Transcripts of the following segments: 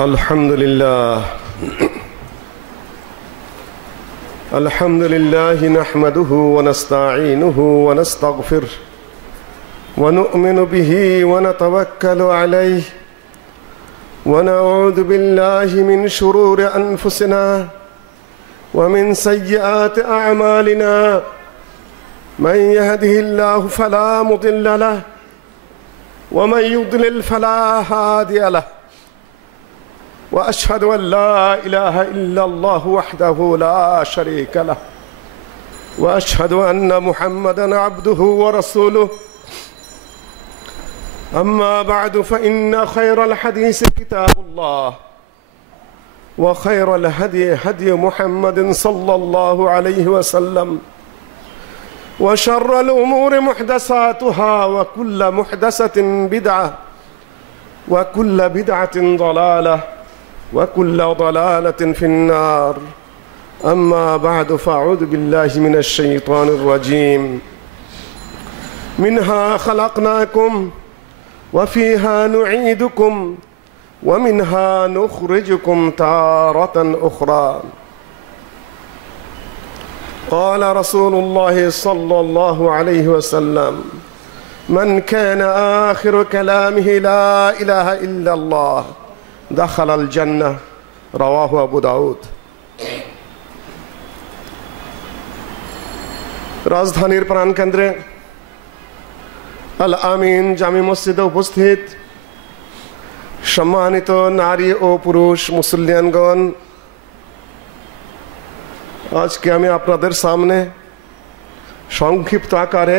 الحمد لله نحمده ونستعينه ونستغفره ونؤمن به ونتوكل عليه ونعوذ بالله من شرور أنفسنا ومن سيئات أعمالنا من يهده الله فلا مضل له ومن يضلل فلا هادي له وأشهد أن لا إله إلا الله وحده لا شريك له وأشهد أن محمدا عبده ورسوله أما بعد فإن خير الحديث كتاب الله وخير الهدي هدي محمد صلى الله عليه وسلم وشر الأمور محدثاتها وكل محدثة بدعة وكل بدعة ضلالة وكل ضلالة في النار أما بعد فأعوذ بالله من الشيطان الرجيم منها خلقناكم وفيها نعيدكم ومنها نخرجكم تارة أخرى قال رسول الله صلى الله عليه وسلم من كان آخر كلامه لا إله إلا الله دخل الجنة رواه أبو داود রাজধানীর প্রাণকেন্দ্রে আল আমিন জামি মসজিদে উপস্থিত সম্মানিত নারী ও পুরুষ মুসল্লিয়ানগণ, আজকে আমি আপনাদের সামনে সংক্ষিপ্ত আকারে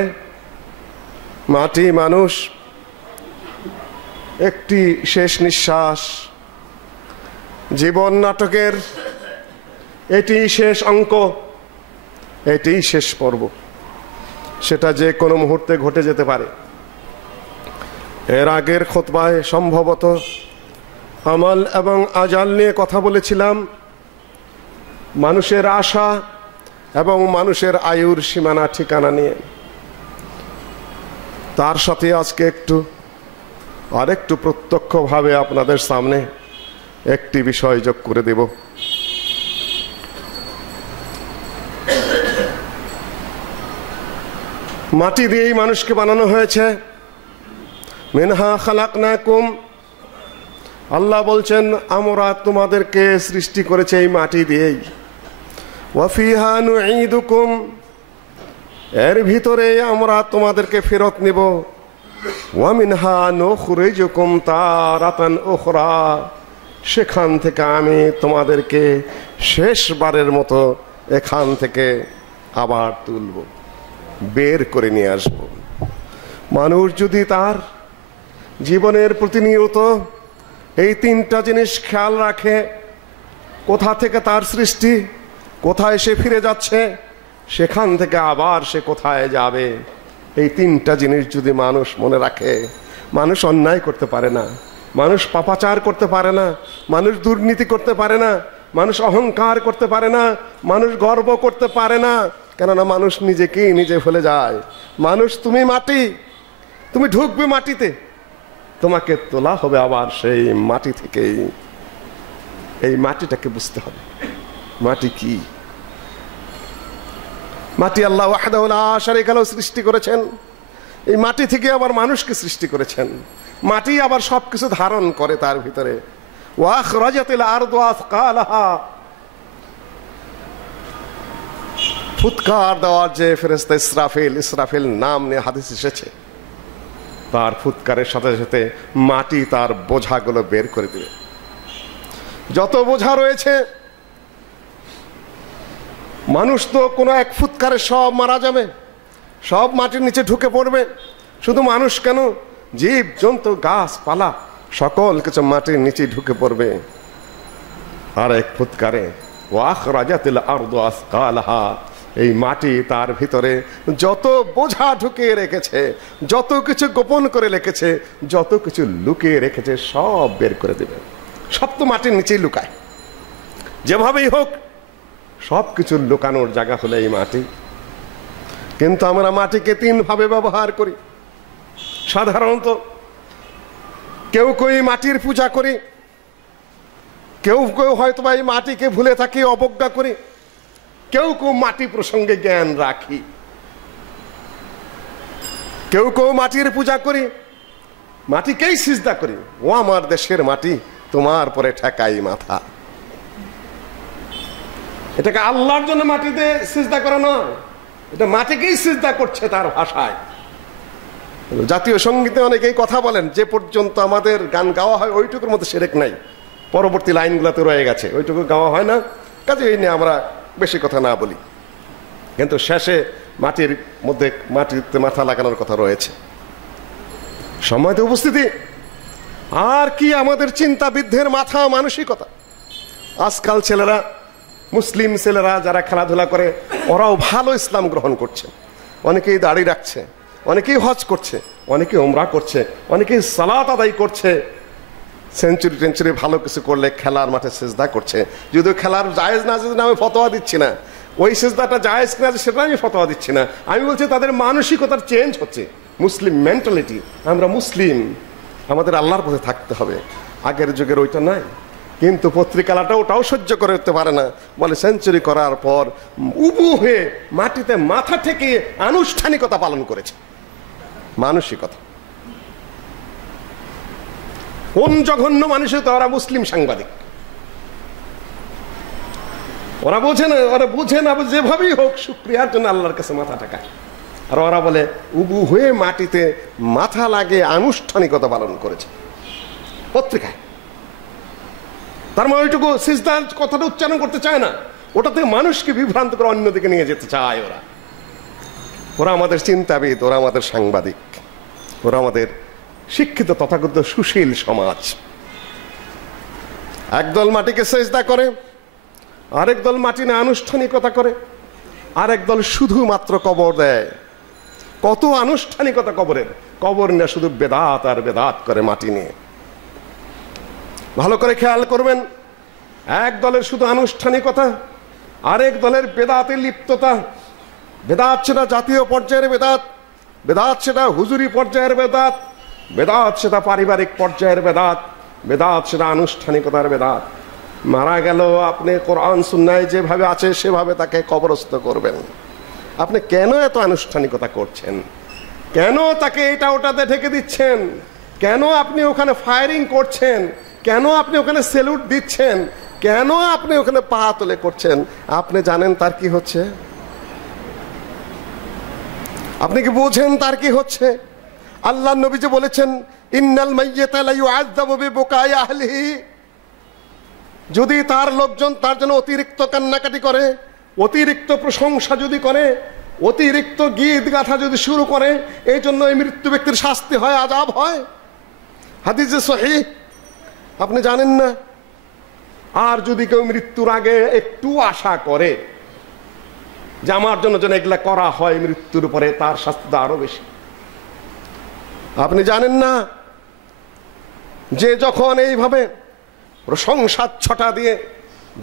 মাটি মানুষ একটি শেষ নিঃশ্বাস জীবন নাটকের এটি শেষ অঙ্ক, এটি শেষ পর্ব, সেটা যে কোনো মুহূর্তে ঘটে যেতে পারে। এর আগের খুতবায় সম্ভবত আমল এবং আজাল নিয়ে কথা বলেছিলাম, মানুষের আশা এবং মানুষের আয়ুর সীমানা ঠিকানা নিয়ে। তার সাথে আজকে আরেকটু প্রত্যক্ষভাবে আপনাদের সামনে একটি বিষয় যোগ করে দেব। মাটি দিয়েই মানুষকে বানানো হয়েছে। মিনহা খালাকনাকুম, আল্লাহ বলছেন আমরা তোমাদেরকে সৃষ্টি করেছি এই মাটি দিয়েই। ওয়া ফিহা নুঈদুকুম, এর ভিতরে আমরা তোমাদেরকে ফেরত নিব। ওয়া মিনহা নুখরিজুকুম তারাতান উখরা, সেখান থেকে আমি তোমাদেরকে শেষবারের মতো এখান থেকে আবার তুলব, বের করে নিয়ে আসব। মানুষ যদি তার জীবনের প্রতিনিয়ত এই তিনটা জিনিস খেয়াল রাখে, কোথা থেকে তার সৃষ্টি, কোথায় সে ফিরে যাচ্ছে, সেখান থেকে আবার সে কোথায় যাবে, এই তিনটা জিনিস যদি মানুষ মনে রাখে, মানুষ অন্যায় করতে পারে না, মানুষ পাপাচার করতে পারে না, মানুষ দুর্নীতি করতে পারে না, মানুষ অহংকার করতে পারে না, মানুষ গর্ব করতে পারে না, কেননা মানুষ নিজেকেই নিজে ভুলে যায়। মানুষ তুমি মাটি, তুমি ঢুকবে মাটিতে, তোমাকে তোলা হবে আবার সেই মাটি থেকেই। এই মাটিটাকে বুঝতে হবে মাটি কি। মাটি আল্লাহ ওয়াহদাহু লা শারীকা লাহু সৃষ্টি করেছেন, এই মাটি থেকে আবার মানুষকে সৃষ্টি করেছেন। মাটি আবার সবকিছু ধারণ করে তার ভিতরে। ওয়া আখরাজাতিল আরদু আসকালাহা, ফুৎকার দেওয়ার যে ফেরেশতা ইসরাফিল নাম নিয়ে হাদিস এসেছে, তার ফুৎকারের সাথে সাথে মাটি তার বোঝাগুলো বের করে দেবে। যত বোঝা রয়েছে, মানুষ তো কোনো এক ফুৎকারে সব মারা যাবে, সব মাটির নিচে ঢুকে পড়বে। শুধু মানুষ কেন, জীব জন্তু গাছপালা সকল কিছু মাটির নিচে ঢুকে পড়বে। আর এক ফুৎকারে ওয়া আখরাজাতিল আরদু আসকালাহা, এই মাটি তার ভিতরে যত বোঝা ঢুকিয়ে রেখেছে, যত কিছু গোপন করে রেখেছে, যত কিছু লুকিয়ে রেখেছে, সব বের করে দেবে। সব তো মাটির নিচেই লুকায়, যেভাবেই হোক সব কিছু লুকানোর জায়গা হলো এই মাটি। কিন্তু আমরা মাটিকে তিন ভাবে ব্যবহার করি। সাধারণত কেউ কেউ মাটির পূজা করি, কেউ কেউ হয়তো বা এই মাটিকে ভুলে থাকি, অবজ্ঞা করি, কেউ কেউ মাটি প্রসঙ্গে জ্ঞান রাখি, কেউ কেউ মাটির পূজা করি, মাটিকেই সিজদা করি। ও আমার দেশের মাটি, তোমার পরে ঠেকাই মাথা। এটাকে আল্লাহর জন্য মাটিতে সিজদা করা নয়, এটা মাটিকেই সিজদা করছে তার ভাষায়। জাতীয় সঙ্গীতে অনেকেই কথা বলেন, যে পর্যন্ত আমাদের গান গাওয়া হয় ওইটুকুর মধ্যে শিরক নাই, পরবর্তী লাইনগুলোতে রয়ে গেছে, ওইটুকু গাওয়া হয় না, কাজে এই নিয়ে আমরা বেশি কথা না বলি। কিন্তু শেষে মাটির মধ্যে মাটিতে মাথা লাগানোর কথা রয়েছে। সম্মানিত উপস্থিতি, আর কি আমাদের চিন্তাবিদ্ধের মাথা মানসিকতা। আজকাল ছেলেরা, মুসলিম ছেলেরা যারা খেলাধুলা করে, ওরাও ভালো ইসলাম গ্রহণ করছে। অনেকেই দাড়ি রাখছে, অনেকেই হজ করছে, অনেকেই ওমরা করছে, অনেকেই সালাত আদায় করছে, সেঞ্চুরি টেঞ্চুরি ভালো কিছু করলে খেলার মাঠে সেজদা করছে। যদিও খেলার জায়েজ না জায়েজ আমি ফতোয়া দিচ্ছি না, ওই সেজদাটা জায়েজ কিনা সেটা আমি ফতোয়া দিচ্ছি না। আমি বলছি তাদের মানসিকতার চেঞ্জ হচ্ছে, মুসলিম মেন্টালিটি। আমরা মুসলিম, আমাদের আল্লাহর পথে থাকতে হবে। আগের যুগের ওইটা নাই, কিন্তু পত্রিকালাটা ওটাও সহ্য করে উঠতে পারে না, বলে সেঞ্চুরি করার পর উবু হয়ে মাটিতে মাথা থেকে আনুষ্ঠানিকতা পালন করেছে। মানসিকতা কোন জঘন্য মানুষের, তো ওরা মুসলিম সাংবাদিক, ওরা বোঝে না, ওরা বুঝে না, যেভাবেই হোক শুকরিয়ার জন্য আল্লাহর কাছে মাথা টেকায়। আর ওরা বলে উবু হয়ে মাটিতে মাথা লাগে আনুষ্ঠানিকতা পালন করেছে পত্রিকায়। তার মানে ওইটুকু সিজদার কথাটা উচ্চারণ করতে চায় না, ওটাতে মানুষকে বিভ্রান্ত করে অন্যদিকে নিয়ে যেতে চায়। ওরা আমাদের চিন্তাবিদ, ওরা আমাদের সাংবাদিক, ওরা আমাদের শিক্ষিত তথাকথিত সুশীল সমাজ। একদল মাটিকে সেজদা করে, আরেক দল মাটি না আনুষ্ঠানিকতা করে, আরেক দল শুধুমাত্র কবর দেয়। কত আনুষ্ঠানিকতা কবরের, কবর না শুধু বেদাত আর বেদাত করে মাটি নিয়ে। ভালো করে খেয়াল করবেন, এক দলের শুধু আনুষ্ঠানিকতা, আরেক দলের বেদাতে লিপ্ততা। বেদাত সেটা জাতীয় পর্যায়ের বেদাত, বেদাত সেটা হুজুরি পর্যায়ের বেদাত, বেদাত সেটা পারিবারিক পর্যায়ের বেদাত, বেদাত সেটা আনুষ্ঠানিকতার বেদাত। মারা গেল আপনি কোরআন সুন্নায় যেভাবে আছে সেভাবে তাকে কবরস্থ করবেন। আপনি কেন এত আনুষ্ঠানিকতা করছেন? কেন তাকে এটা ওটাতে ঢেকে দিচ্ছেন? কেন আপনি ওখানে ফায়ারিং করছেন? কেন আপনি ওখানে সেলুট দিচ্ছেন? কেন আপনি ওখানে পা তুলে করছেন? আপনি জানেন তার কি হচ্ছে? আপনি কি বোঝেন তার কি হচ্ছে? আল্লাহ নবী যে বলেছেন, ইন্নাল মাইয়িতা লা ইউআযাবু বিবুকাই আহলিহি, যদি তার লোকজন তার জন্য অতিরিক্ত কান্নাকাটি করে, অতিরিক্ত প্রশংসা যদি করে, অতিরিক্ত গীত গাথা যদি শুরু করে, এই জন্য এই মৃত্যু ব্যক্তির শাস্তি হয়, আযাব হয়। হাদিসে সহিহ, আপনি জানেন না? আর যদি কেউ মৃত্যুর আগে একটু আশা করে যে আমার জন্য যেন এগুলা করা হয়, মৃত্যুর পরে তার শাস্তি আরো বেশি। আপনি জানেন না যে যখন এইভাবে প্রশংসার ছটা দিয়ে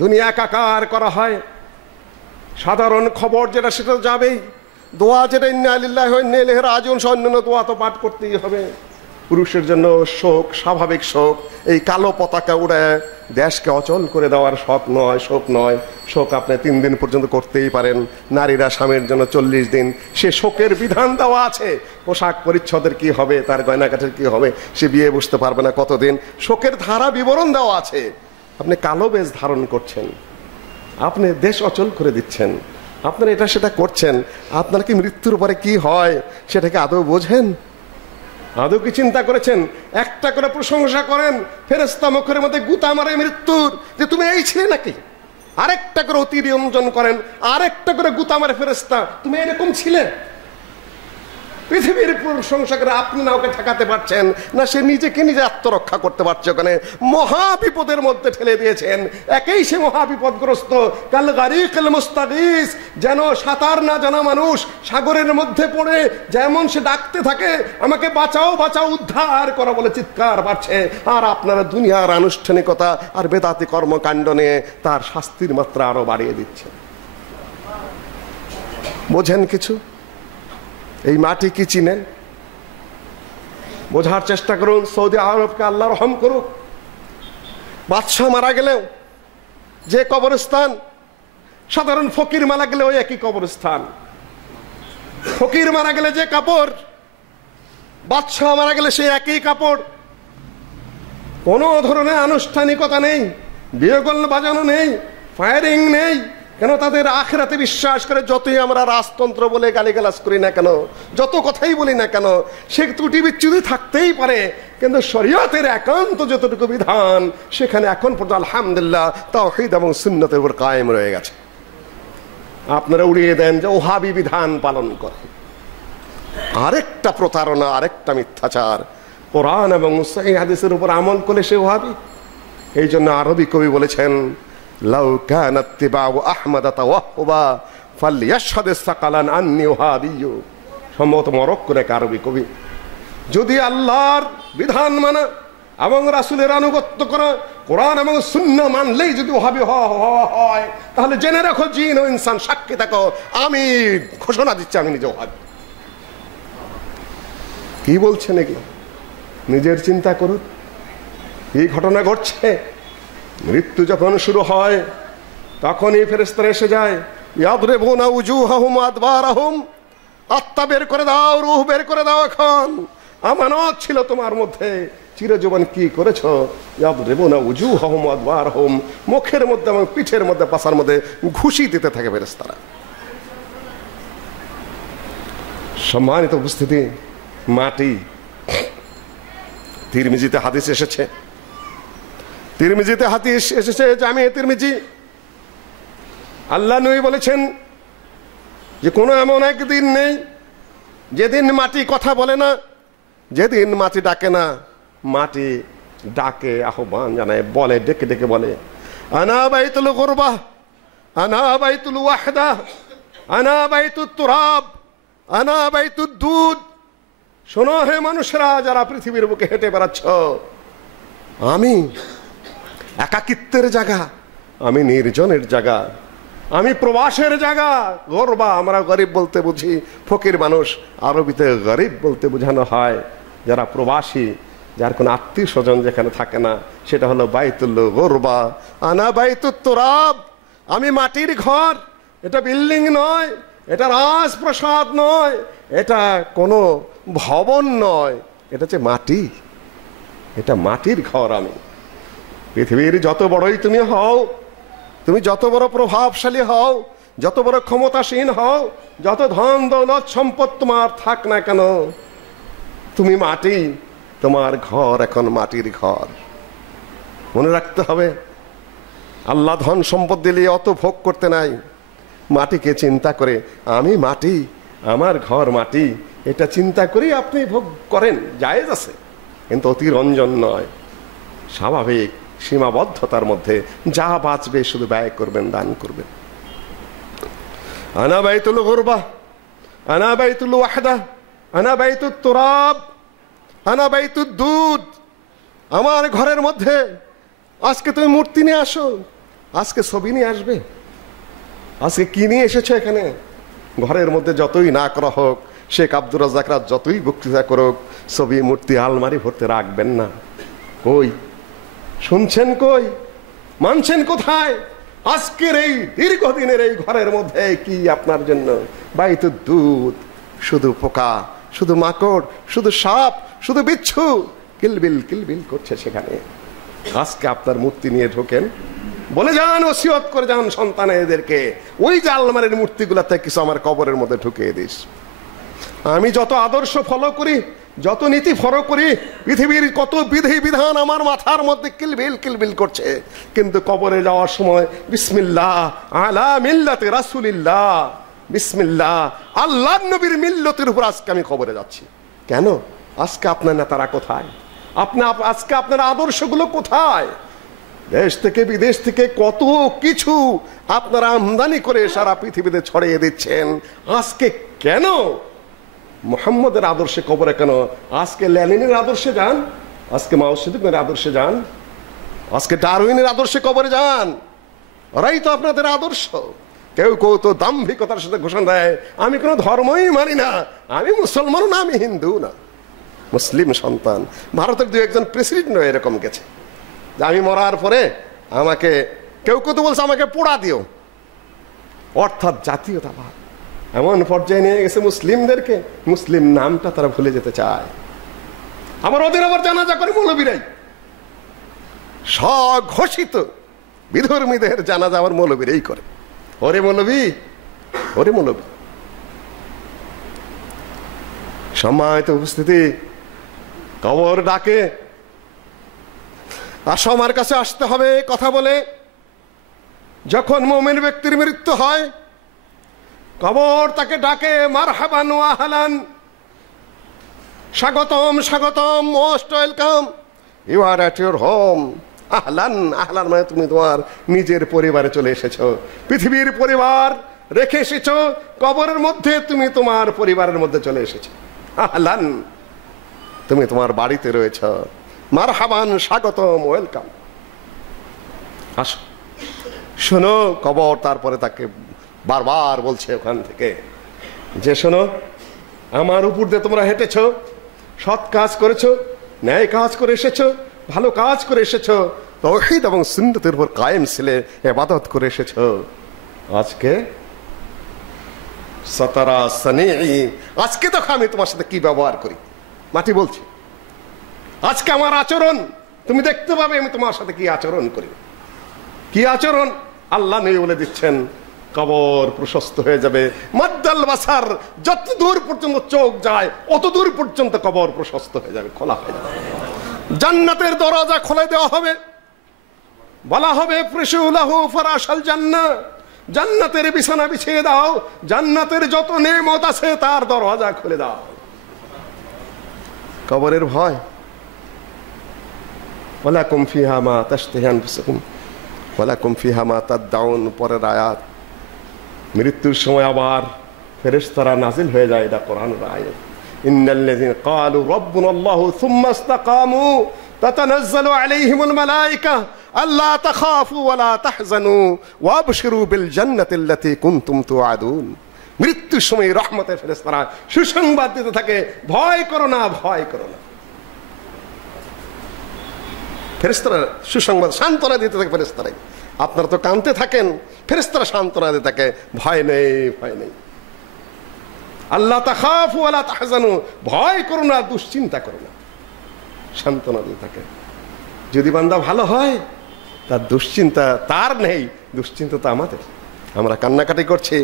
দুনিয়া একাকার করা হয়, সাধারণ খবর যেটা সেটা যাবেই, দোয়া যেটা ইন্না লিল্লাহি ওয়া ইন্না ইলাইহি রাজিউন, অন্যান্য দোয়া তো পাঠ করতেই হবে। পুরুষের জন্য শোক, স্বাভাবিক শোক, এই কালো পতাকা উড়ে দেশকে অচল করে দেওয়ার শোক নয়, শোক নয়। শোক আপনি 3 দিন পর্যন্ত করতেই পারেন। নারীরা স্বামীর জন্য 40 দিন, সে শোকের বিধান দেওয়া আছে। পোশাক পরিচ্ছদের কি হবে, তার গয়নাকাঠের কি হবে, সে বিয়ে বসতে পারবে না কতদিন, শোকের ধারা বিবরণ দেওয়া আছে। আপনি কালো বেশ ধারণ করছেন, আপনি দেশ অচল করে দিচ্ছেন, আপনারা এটা সেটা করছেন। আপনার কি মৃত্যুর পরে কি হয় সেটাকে আদৌ বোঝেন? আদৌ কি চিন্তা করেছেন? একটা করে প্রশংসা করেন, ফেরেশতা মুখের মধ্যে গুতা মারে মৃত্যুর, যে তুমি এই ছিলে নাকি। আরেকটা করে অতিরঞ্জন করেন, আরেকটা করে গুতা মারে ফেরেশতা, তুমি এরকম ছিলে। পৃথিবীর প্রশংসা করে আপনি না ওকে ঠেকাতে পারছেন না, সে নিজেকে নিজে আত্মরক্ষা করতে পারছে। ওখানে মহা বিপদের মধ্যে ঠেলে দিয়েছেন। একেই সে মহা বিপদগ্রস্ত, কাল গারিকিল মুস্তাগীস, যেন সাঁতার না জানা মানুষ সাগরের মধ্যে পড়ে যেমন সে ডাকতে থাকে, আমাকে বাঁচাও বাঁচাও, উদ্ধার করো বলে চিৎকার পাচ্ছে। আর আপনারা দুনিয়ার আনুষ্ঠানিকতা আর বেদাতি কর্মকাণ্ড নিয়ে তার শাস্তির মাত্রা আরো বাড়িয়ে দিচ্ছেন। বোঝেন কিছু? এই মাটি কি চিনেন? বোঝার চেষ্টা করুন। সৌদি আরবকে আল্লাহ রহম করুক, বাদশাহ মারা গেলেও যে কবরস্থান, সাধারণ ফকির মারা গেলে ওই একই কবরস্থান। ফকির মারা গেলে যে কাপড়, বাদশাহ মারা গেলে সেই একই কাপড়। কোনো ধরনের আনুষ্ঠানিকতা নেই, বিয়োগল বাজানো নেই, ফায়ারিং নেই। কেন? তাদের আখিরাতে বিশ্বাস করে। যতই আমরা রাজতন্ত্র বলে গালিগালাজ করি না কেন, যত কথাই বলি না কেন, সে ত্রুটি বিচ্যুতি থাকতেই পারে, কিন্তু শরীয়তের একান্ত যতটুকু বিধান সেখানে এখন পর্যন্ত আলহামদুলিল্লাহ তাওহীদ এবং সুন্নতের উপর কায়েম রয়ে গেছে। আপনারা উড়িয়ে দেন যে ওহাবি বিধান পালন করে। আরেকটা প্রতারণা, আরেকটা মিথ্যাচার। কোরআন এবং সহিহ হাদিসের উপর আমল করে সে ওহাবি। এই জন্য আরবি কবি বলেছেন, লাউ কানা ইত্তিবাউ আহমদ তাওয়াহুবা ফালইয়াশহাদ সাকালান আন্নী ওহাবিয়্যু। সম্ভবত মরক্কোর এক আরবি কবি। যদি আল্লাহর বিধান মানা এবং রাসূলের আনুগত্য করা, কোরআন এবং সুন্নাহ মানলেই যদি ওহাবি হয়, তাহলে জেনে রাখো জিন ও ইনসান সাক্ষী থাকো, আমি ঘোষণা দিচ্ছি আমি নিজে ওহাবি। কি বলছেন এগুলো? নিজের চিন্তা করুন। এই ঘটনা ঘটছে। মৃত্যু যখন শুরু হয় তখনই ফেরেশতারা এসে যায়, ইয়াদরিবুনা উজুহাহুম আদবারাহুম। আত্মা বের করে দাও, রূহ বের করে দাও। এখন আমানত ছিল তোমার মধ্যে, চিরজীবন কি করেছো? ইয়াদরিবুনা উজুহাহুম আদবারাহুম। মুখের মধ্যে এবং পিঠের মধ্যে, পাছার মধ্যে ঘুষি দিতে থাকে ফেরেশতারা। সম্মানিত উপস্থিতি, মাটি। তিরমিজিতে হাদিস এসেছে, তিরমিজিতে হাদিস এসেছে, জামিয়ে তিরমিজি। আল্লাহ নবী বলেছেন যে কোনো এমন একদিন নেই যেদিন মাটি কথা বলে না, যেদিন মাটি ডাকে না। মাটি ডাকে, আহ্বান জানায়, বলে, ডেকে ডেকে বলে, আনা বাইতুল গুরবাহ, আনা বাইতুল ওয়াহদা, আনা বাইতুত তুরাব, আনা বাইতুদ দুধ। শোনো হে মানুষরা, যারা পৃথিবীর বুকে হেঁটে বেড়াচ্ছ, আমি একাকিত্বের জায়গা, আমি নির্জনের জায়গা, আমি প্রবাসের জায়গা। গরবা আমরা গরিব বলতে বুঝি, ফকির মানুষ আরবিতে গরিব বলতে বোঝানো হয় যারা প্রবাসী, যার কোনো আত্মীয় স্বজন যেখানে থাকে না, সেটা হলো বাইতুল গরবা। আনা বাইতুত তুরাব, আমি মাটির ঘর। এটা বিল্ডিং নয়, এটা রাজপ্রাসাদ নয়, এটা কোনো ভবন নয়, এটা হচ্ছে মাটি। এটা মাটির ঘর আমি। পৃথিবীর যত বড়ই তুমি হও, তুমি যত বড় প্রভাবশালী হও, যত বড় ক্ষমতাসীন হও, যত ধন দৌলত সম্পদ তোমার থাক না কেন, তুমি মাটি। তোমার ঘর এখন মাটির ঘর। মনে রাখতে হবে, আল্লাহ ধন সম্পদ দিলে অত ভোগ করতে নাই। মাটিকে চিন্তা করে, আমি মাটি, আমার ঘর মাটি, এটা চিন্তা করেই আপনি ভোগ করেন, জায়েজ আছে, কিন্তু অতিরঞ্জন নয়। স্বাভাবিক সীমাবদ্ধতার মধ্যে যা বাঁচবে শুধু ব্যয় করবেন, দান করবেন। আনা বাইতুল গুরবাহ, আনা বাইতুল ওয়াহদা, আনা বাইতুত তুরাব, আনা বাইতুদ দুধ। আমার ঘরের মধ্যে আজকে তুমি মূর্তি নিয়ে আসো, আজকে ছবি নিয়ে আসবে, আজকে কি নিয়ে এসেছো এখানে? ঘরের মধ্যে যতই না করা হোক, শেখ আব্দুর রাজ্জাকরা যতই বক্তৃতা করুক, ছবি মূর্তি আলমারি ভরতে রাখবেন না। কই শুনছেন? কই মানছেন? কোথায়? আজকের এই দীর্ঘদিনের এই ঘরের মধ্যে কি আপনার জন্য? বাইতুদ দুধ, শুধু পোকা, শুধু মাকড়, শুধু সাপ, শুধু বিচ্ছু কিলবিল কিলবিল করছে সেখানে। আজকে আপনার মূর্তি নিয়ে ঢোকেন, বলে যান, ওসিয়ত করে যান সন্তানেদেরকে, ওই যে আলমারির মূর্তিগুলাতে কিছু আমার কবরের মধ্যে ঢুকিয়ে দিস। আমি যত আদর্শ ফলো করি, যত নীতি ফলো করি, পৃথিবীর কত বিধি বিধান আমার মাথার মধ্যে কিলবিল কিলবিল করছে, কিন্তু কবরে যাওয়ার সময় বিসমিল্লাহ আলা মিল্লাতে রাসূলিল্লাহ, বিসমিল্লাহ আল্লাহর নবীর মিল্লতের উপর আজকে আমি কবরে যাচ্ছি। কেন? আজকে আপনার নেতারা কোথায়? আজকে আপনার আদর্শগুলো কোথায়? দেশ থেকে বিদেশ থেকে কত কিছু আপনারা আমদানি করে সারা পৃথিবীতে ছড়িয়ে দিচ্ছেন। আজকে কেন মুহাম্মদের আদর্শে কবরে কেন? আজকে লেনিনের আদর্শে যান, আজকে মাও সেতুকের আদর্শে যান, আজকে ডারউইনের আদর্শে কবরে যান। ওরাই তো আপনাদের আদর্শ। কেউ কেউ তো দাম্ভিকতার সাথে ঘোষণা দেয়, আমি কোনো ধর্মই মানি না, আমি মুসলমান না, আমি হিন্দু না, মুসলিম সন্তান। ভারতের দু একজন প্রেসিডেন্ট এরকম গেছে, যে আমি মরার পরে আমাকে কেউ কেউ তো বলছে আমাকে পোড়া দিও, অর্থাৎ জাতীয়তাবাদ এমন পর্যায়ে নিয়ে গেছে মুসলিমদেরকে, মুসলিম নামটা তারা ভুলে যেতে চায়। আমার ওদের আবার জানাজা করে মৌলবীরাই, স্বঘোষিত বিধর্মীদের জানাজা আবার মৌলবীরাই করে। ওরে মৌলবী, ওরে মৌলবী। সম্মানিত উপস্থিতি, কবর ডাকে, আসো আমার কাছে আসতে হবে কথা বলে। যখন মুমিন ব্যক্তির মৃত্যু হয় কবর তাকে ডাকে, মারহাবান ওয়া আহলান, স্বাগতম স্বাগতম, most welcome, you are at your home. আহলান, আহলান মানে তুমি তোমার নিজের পরিবারে চলে এসেছো, পৃথিবীর পরিবার রেখে এসেছো, কবরের মধ্যে তুমি তোমার পরিবারের মধ্যে চলে এসেছো। আহলান, তুমি তোমার বাড়িতে রয়েছ। মারহাবান, স্বাগতম, ওয়েলকাম, আসো। শোনো, কবর তারপরে তাকে বারবার বলছে ওখান থেকে যে শোনো, আমার উপর দিয়ে তোমরা হেঁটেছো, সৎ কাজ করেছো, ন্যায় কাজ করে এসেছো, ভালো কাজ করে এসেছো, তাওহীদ এবং সুন্নতের উপর কায়েম ছিলে, ইবাদত করে এসেছো। আজকে সাতারা সানি, আজকে দেখো আমি তোমার সাথে কি ব্যবহার করি। মাটি বলছে আজকে আমার আচরণ তুমি দেখতে পাবে, আমি তোমার সাথে কি আচরণ করি। কি আচরণ আল্লাহ নেই বলে দিচ্ছেন। কবর প্রশস্ত হয়ে যাবে, মাদ্দাল বাসার, যত দূর পর্যন্ত চোখ যায় অত দূর পর্যন্ত কবর প্রশস্ত হয়ে যাবে, খোলা হয়ে যাবে। জান্নাতের দরজা খুলে দেওয়া হবে, বলা হবে ফিরশু লাহু ফারাশাল জান্নাহ, জান্নাতের বিছানা বিছিয়ে দাও, জান্নাতের যত নেয়ামত আছে তার দরজা খুলে দাও। কবরের ভয়, ওয়ালাকুম ফিহা মা তাশতাহি আনফুসুকুম ওয়ালাকুম ফিহা মা তাদউন, পরের আয়াত। মৃত্যুর সময় আবার ফেরেশতারা নাজিল হয়ে যায়, এটা কোরআনের আয়াত। ইন্নাল্লাযীনা ক্বালু রাব্বুনাল্লাহু সুম্মা ইসতাকামু তাতানাজ্জালু আলাইহিমুল মালায়েকা আল্লা তাখাফু ওয়া লা তাহজানু ওয়াবশিরু বিল জান্নাতিল্লাতী কুনতুম তুআদুন। মৃত্যুর সময় রহমতের ফেরেশতারা সুসংবাদ দিতে থাকে, ভয় করো না, ভয় করো না। ফেরেশতারা সুসংবাদ, সান্ত্বনা দিতে থাকে ফেরেশতারাই। আপনারা তো কাঁদতে থাকেন, ফেরেশতারা সান্ত্বনা দিতে থাকে, ভয় নেই, ভয় নেই। আল্লাহ তাখাফু ওয়া লা তাহজানু, ভয় করো না, দুশ্চিন্তা করো না, সান্ত্বনা দিতে থাকে। যদি বান্দা ভালো হয় তার দুশ্চিন্তা তার নেই, দুশ্চিন্তা তো আমাদের। আমরা কান্নাকাটি করছি,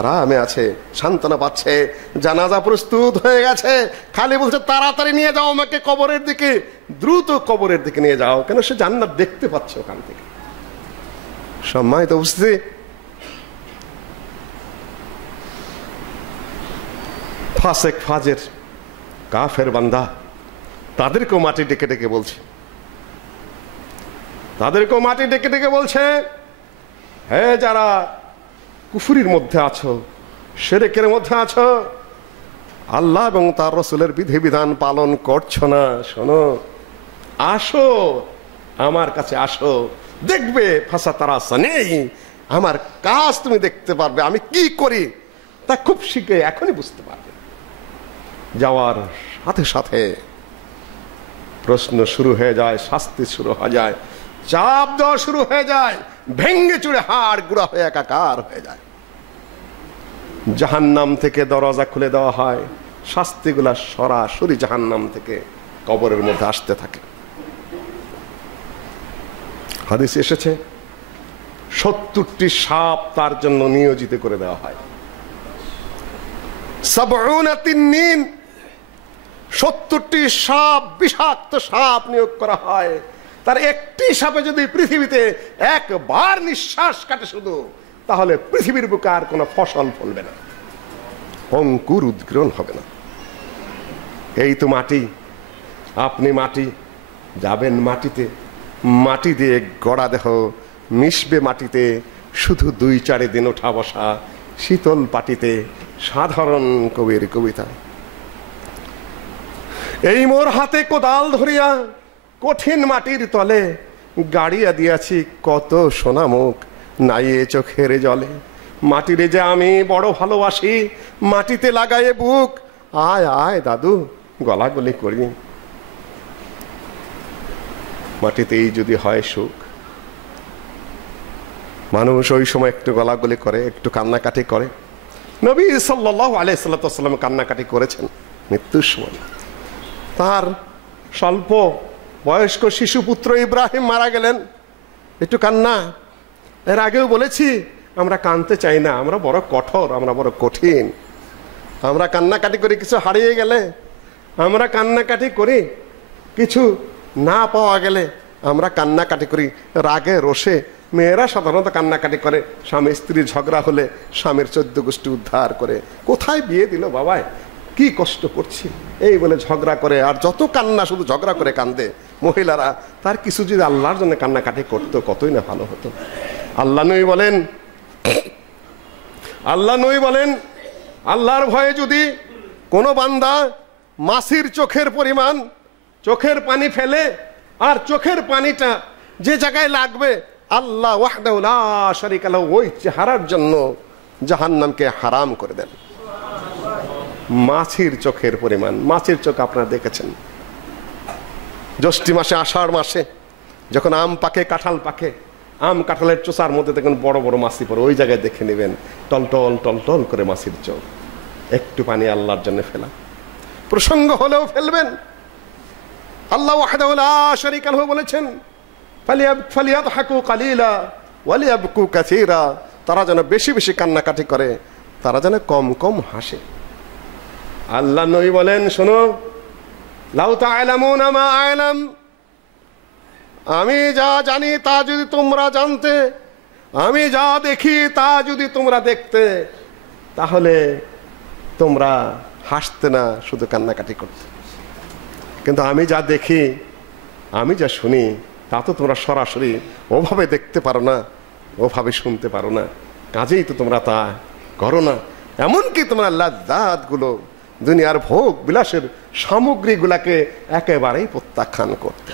আরামে আছে, সান্ত্বনা পাচ্ছে, জানাজা প্রস্তুত হয়ে গেছে, খালি বলছে তাড়াতাড়ি নিয়ে যাও আমাকে কবরের দিকে, দ্রুত কবরের দিকে নিয়ে যাও, কেন সে জান্নাত দেখতে পাচ্ছে ওখান থেকে। সম্মানিত উপস্থিতি, ফাসেক ফাজের কাফের বান্দা তাদেরকেও মাটি ডেকে ডেকে বলছে, তাদেরকেও মাটি ডেকে ডেকে বলছে, হে যারা কুফরির মধ্যে আছো, শিরকের মধ্যে আছো, আল্লাহ এবং তার রাসূলের বিধিবিধান পালন করছো না, শোনো, আসো আমার কাছে আসো, দেখবে ফাসাতারাসানি, আমার কাজ তুমি দেখতে পারবে, আমি কি করি তা খুব শীঘ্রই এখনই বুঝতে পারবে। যাওয়ার সাথে সাথে প্রশ্ন শুরু হয়ে যায়, শাস্তি শুরু হয়ে যায়, চাপ দেওয়া শুরু হয়ে যায়, ভেঙ্গে চুড়ে হাড় গুঁড়া হয়ে একাকার হয়ে যায়। জাহান্নাম থেকে দরজা খুলে দেওয়া হয়, শাস্তিগুলা সরাসরি জাহান্নাম থেকে কবরের মধ্যে আসতে থাকে। হাদিসে এসেছে 70টি সাপ তার জন্য নিয়োজিত করে দেওয়া হয়। 70 তিন্নিন, 70টি সাপ, বিষাক্ত সাপ নিয়োগ করা হয়। তার একটি সাপে যদি পৃথিবীতে একবার নিঃশ্বাস কাটে শুধু, তাহলে পৃথিবীর বুকে আর কোনো ফসল ফলবে না, অঙ্কুর উদ্গ্রহণ হবে না। এই তো মাটি, আপনি মাটি, যাবেন মাটিতে, মাটি দিয়ে গড়া দেহ মিশবে মাটিতে, শুধু 2-4 দিন ওঠা বসা শীতল পাটিতে, সাধারণ কবির কবিতা। এই মোর হাতে কোদাল ধরিয়া কঠিন মাটির তলে গাড়িয়া দিয়াছি কত সোনামুখ, নাই এ চোখের জলে। মাটিরে যে আমি বড় ভালোবাসি, মাটিতে লাগায়ে বুক, আয় আয় দাদু গলাগলি করি। মাটিতেই যদি হয় সুখ। মানুষ ওই সময় একটু গলাগলি করে, একটু কান্নাকাটি করে। নবী সাল্লাল্লাহু আলাইহি সাল্লাম কান্নাকাটি করেছেন মৃত্যুর সময়। তার স্বল্প বয়স্ক শিশু পুত্র ইব্রাহিম মারা গেলেন, একটু কান্না। এর আগেও বলেছি আমরা কাঁদতে চাই না, আমরা বড় কঠোর, আমরা বড় কঠিন। আমরা কান্নাকাটি করি কিছু হারিয়ে গেলে, আমরা কান্নাকাটি করি কিছু না পাওয়া গেলে, আমরা কান্নাকাটি করি রাগে রোষে। মেয়েরা সাধারণত কান্নাকাটি করে স্বামী স্ত্রী ঝগড়া হলে, স্বামীর 14 গোষ্ঠী উদ্ধার করে, কোথায় বিয়ে দিল বাবায়, কি কষ্ট করছি এই বলে ঝগড়া করে। আর যত কান্না শুধু ঝগড়া করে কান্দে মহিলারা, তার কিছু যদি আল্লাহর জন্য কান্নাকাটি করতো কতই না ভালো হতো। আল্লাহ নবী বলেন আল্লাহর ভয়ে যদি কোনো বান্দা মাছির চোখের পরিমাণ চোখের পানি ফেলে, আর চোখের পানিটা যে জায়গায় লাগবে আল্লাহ ওয়াহদাহু লা শারীকা লাহু ওই চেহারার জন্য জাহান্নামকে হারাম করে দেন। মাছির চোখের পরিমাণ। মাছির চোখ আপনারা দেখেছেন জ্যৈষ্ঠ মাসে, আষাঢ় মাসে যখন আম পাকে, কাঁঠাল পাকে, আম কাঁঠালের চোষার মধ্যে দেখুন বড় বড় মাছি পড়ে, ওই জায়গায় দেখে নেবেন টলটল টলটল করে মাছির চোখ। একটু পানি আল্লাহর জন্য ফেলা, প্রসঙ্গ হলেও ফেলবেন। আল্লাহ ওয়াহদাহু লা শারীকা লাহু বলেছেন ফালিয়াদহাকু কালিলা ওয়ালিয়াবকু কাসীরা, তারা যেন বেশি বেশি কান্নাকাটি করে, তারা যেন কম কম হাসে। আল্লাহ নবী বলেন শোনো, লাউ তা'লামুনা মা আ'লাম, আমি যা জানি তা যদি তোমরা জানতে, আমি যা দেখি তা যদি তোমরা দেখতে, তাহলে তোমরা হাসতে না, শুধু কান্নাকাটি করতে। কিন্তু আমি যা দেখি, আমি যা শুনি, তা তো তোমরা সরাসরি ওভাবে দেখতে পারো না, ওভাবে শুনতে পারো না, কাজেই তো তোমরা তা করো না। এমনকি তোমরা লাজ্জাতগুলো, দুনিয়ার ভোগ বিলাসের সামগ্রীগুলাকে একেবারেই প্রত্যাখ্যান করতে।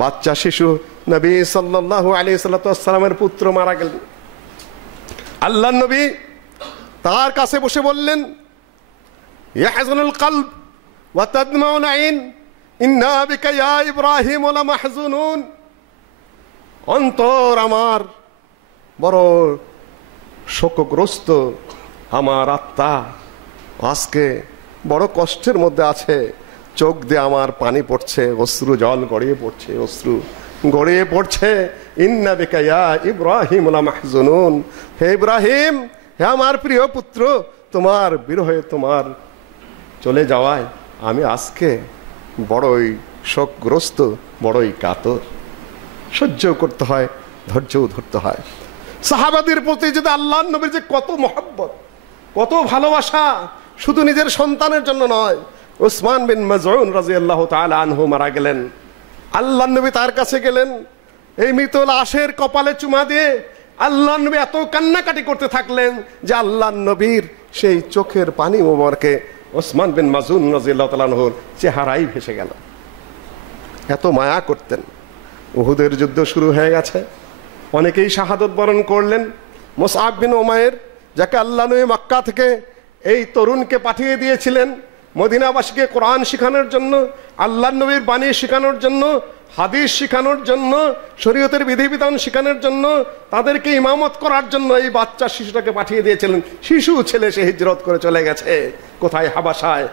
বাচ্চা শিশু নবী সাল্লাল্লাহু আলাইহি সাল্লামের পুত্র মারা গেলেন। আল্লাহ নবী তার কাছে বসে বললেন, ইয়াহজানুল কলব ওয়া তাদমাউল আইন ইন্না বিকা ইয়া ইব্রাহিম লামাহজুনুন। অন্তর আমার বড় শোকগ্রস্ত, আমার আত্মা আজকে বড় কষ্টের মধ্যে আছে, চোখ দিয়ে আমার পানি পড়ছে, অশ্রু জল গড়িয়ে পড়ছে, অশ্রু গড়িয়ে পড়ছে। ইন্না বিকা ইয়া ইব্রাহিম লামাহজুনুন, হে ইব্রাহিম, হে আমার প্রিয় পুত্র, তোমার বিরহে, তোমার চলে যাওয়ায় আমি আজকে বড়ই শোকগ্রস্ত, বড়ই কাতর। সহ্য করতে হয়, ধৈর্যও ধরতে হয়। সাহাবাদের প্রতি যদি আল্লাহর নবীর যে কত মহব্বত, কত ভালোবাসা, শুধু নিজের সন্তানের জন্য নয়। উসমান বিন মাজউন রাদিয়াল্লাহু তাআলা আনহু মারা গেলেন, আল্লাহর নবী তার কাছে গেলেন, এই মৃত লাশের কপালে চুমা দিয়ে আল্লাহর নবী এত কান্নাকাটি করতে থাকলেন যে আল্লাহর নবীর সেই চোখের পানি মোবারকে উসমান বিন মাজউন রাদিয়াল্লাহু তাআলা আনহুর চেহারাই ভেসে গেল। এত মায়া করতেন। উহুদের যুদ্ধ শুরু হয়ে গেছে, অনেকেই শাহাদত বরণ করলেন। মুসআব বিন উমাইর, যাকে আল্লাহ নবী মক্কা থেকে এই তরুণকে পাঠিয়ে দিয়েছিলেন মদিনাবাসীকে কোরআন শেখানোর জন্য, আল্লাহর নবীর বাণী শেখানোর জন্য, হাদিস শেখানোর জন্য, শরীয়তের বিধিবিধান শেখানোর জন্য, তাদেরকে ইমামত করার জন্য এই বাচ্চা শিশুটাকে পাঠিয়ে দিয়েছিলেন। শিশু ছেলে, সে হিজরত করে চলে গেছে কোথায়? হাবাসায়।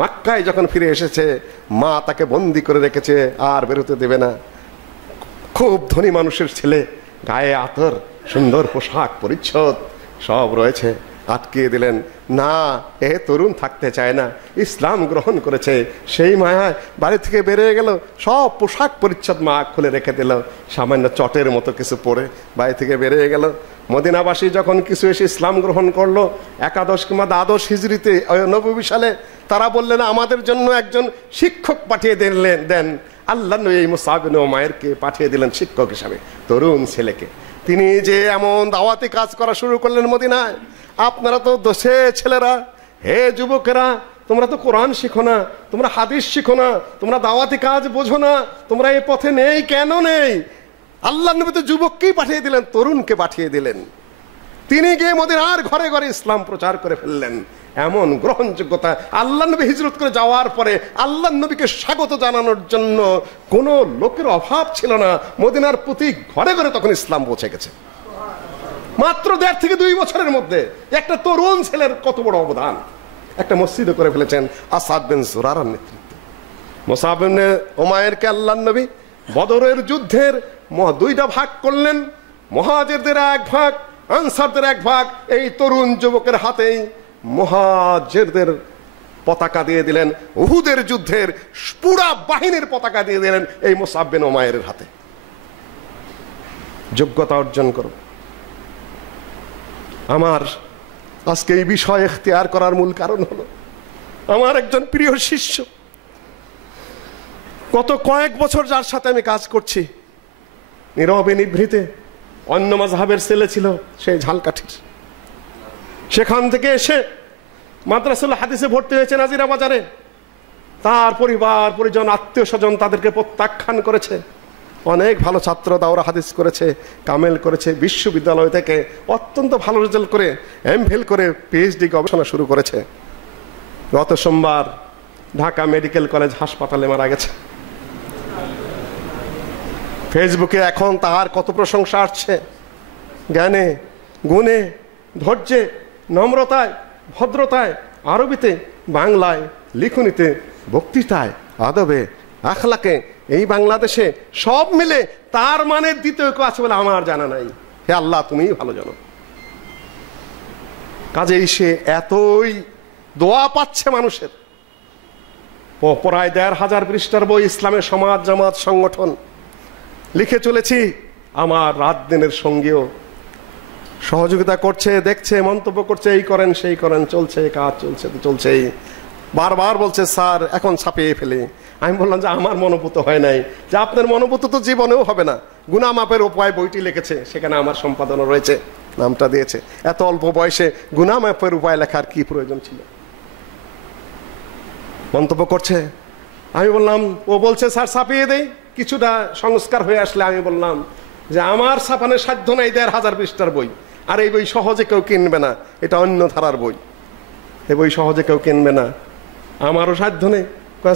মক্কায় যখন ফিরে এসেছে, মা তাকে বন্দি করে রেখেছে, আর বেরোতে দেবে না। খুব ধনী মানুষের ছেলে, গায়ে আতর, সুন্দর পোশাক পরিচ্ছদ সব রয়েছে, আটকিয়ে দিলেন। না, এ তরুণ থাকতে চায় না, ইসলাম গ্রহণ করেছে। সেই মায়ায় বাড়ি থেকে বেরিয়ে গেল, সব পোশাক পরিচ্ছদ মা খুলে রেখে দিল, সামান্য চটের মতো কিছু পরে বাড়ি থেকে বেরিয়ে গেল। মদিনাবাসী যখন কিছু এসে ইসলাম গ্রহণ করলো 11 কিংবা 12 হিজরিতে, 99 সালে, তারা বললেন আমাদের জন্য একজন শিক্ষক পাঠিয়ে দেন। আল্লাহ নবী মুসআব বিন উমাইরকে পাঠিয়ে দিলেন শিক্ষক হিসাবে, তরুণ ছেলেকে। তিনি যে এমন দাওয়াতি কাজ করা শুরু করলেন মদিনায়। আপনারা তো দোষে ছেলেরা, হে যুবকেরা, তোমরা তো কোরআন শিখো না, তোমরা হাদিস শিখো না, তোমরা দাওয়াতি কাজ বোঝো না, তোমরা এই পথে নেই, কেন নেই? আল্লাহ নবী তো যুবককেই পাঠিয়ে দিলেন, তরুণকে পাঠিয়ে দিলেন। তিনি গিয়ে মদিনার ঘরে ঘরে ইসলাম প্রচার করে ফেললেন। এমন গ্রহণযোগ্যতা। আল্লাহ নবী হিজরত করে যাওয়ার পরে আল্লাহ নবীকে স্বাগত জানানোর জন্য কোনো লোকের অভাব ছিল না। মদিনার প্রতি ঘরে ঘরে তখন ইসলাম পৌঁছে গেছে। মাত্র 1.5 থেকে 2 বছরের মধ্যে একটা তরুণ ছেলের কত বড় অবদান। একটা মসজিদ করে ফেলেছেন আসাদ বিন জুরারার নেতৃত্বে। মুসআব ইবনে উমাইরকে আল্লাহ নবী বদরের যুদ্ধের 2টা ভাগ করলেন, মুহাজিরদের 1 ভাগ, আনসারদের 1 ভাগ। এই তরুণ যুবকের হাতেই মুহাজিরদের পতাকা দিয়ে দিলেন, উহুদের যুদ্ধের পুরা বাহিনীর পতাকা দিয়ে দিলেন এই মুসআব বিন উমাইরের হাতে। যোগ্যতা অর্জন করো। আমার আজকে এই বিষয় ইখতিয়ার করার মূল কারণ হলো আমার একজন প্রিয় শিষ্য, গত কয়েক বছর যার সাথে আমি কাজ করছি, নীরবে নিভৃতে, অন্য মাযহাবের ছেলে ছিল সেই ঝালকাঠির। সেখান থেকে এসে মাদ্রাসাতুল হাদিসে ভর্তি হয়েছে নাজিরা বাজারে। তার পরিবার পরিজন আত্মীয় স্বজন তাদেরকে প্রত্যাখ্যান করেছে। অনেক ভালো ছাত্র দাওরা হাদিস করেছে, কামেল করেছে, বিশ্ববিদ্যালয় থেকে অত্যন্ত ভালো রেজাল্ট করে এমফিল করে পিএইচডি গবেষণা শুরু করেছে। গত সোমবার ঢাকা মেডিকেল কলেজ হাসপাতালে মারা গেছে। ফেসবুকে এখন তার কত প্রশংসা আসছে, জ্ঞানে, গুণে, ধৈর্যে, নম্রতায়, ভদ্রতায়, আরবিতে, বাংলায়, লিখনিতে, বক্তৃতায়, আদবে, আখলাকে, এই বাংলাদেশে সব মিলে তার মানে দ্বিতীয় কেউ আছে বলে আমার জানা নাই। হে আল্লাহ, তুমিই ভালো জানো। কাজেই সে এতই দোয়া পাচ্ছে মানুষের। প্রায় 1,500 পৃষ্ঠার বই ইসলামের সমাজ জামাত সংগঠন লিখে চলেছি। আমার রাত দিনের সঙ্গীও সহযোগিতা করছে, দেখছে, মন্তব্য করছে, এই করেন সেই করেন, চলছে কাজ, চলছেই। বারবার বলছে স্যার এখন ছাপিয়ে ফেলি। আমি বললাম যে আমার মনোভূত হয় নাই, যে আপনার মনোভূত তো জীবনেও হবে না। গুনাহ মাপের উপায় বইটি লিখেছে, সেখানে আমার সম্পাদনা রয়েছে, নামটা দিয়েছে। এত অল্প বয়সে গুনাহ মাপের উপায় লেখার কি প্রয়োজন ছিল? মন্তব্য করছে। আমি বললাম, ও বলছে স্যার ছাপিয়ে দেই, কিছুটা সংস্কার হয়ে আসলে আমি বললাম যে আমার ছাপানোর সাধ্য নাই 1,500 পৃষ্ঠার বই, আর এই বই সহজে কেউ কিনবে না, এটা অন্য ধারার বই, এই বই সহজে কেউ কিনবে না, আমারও সাধ্য নেই।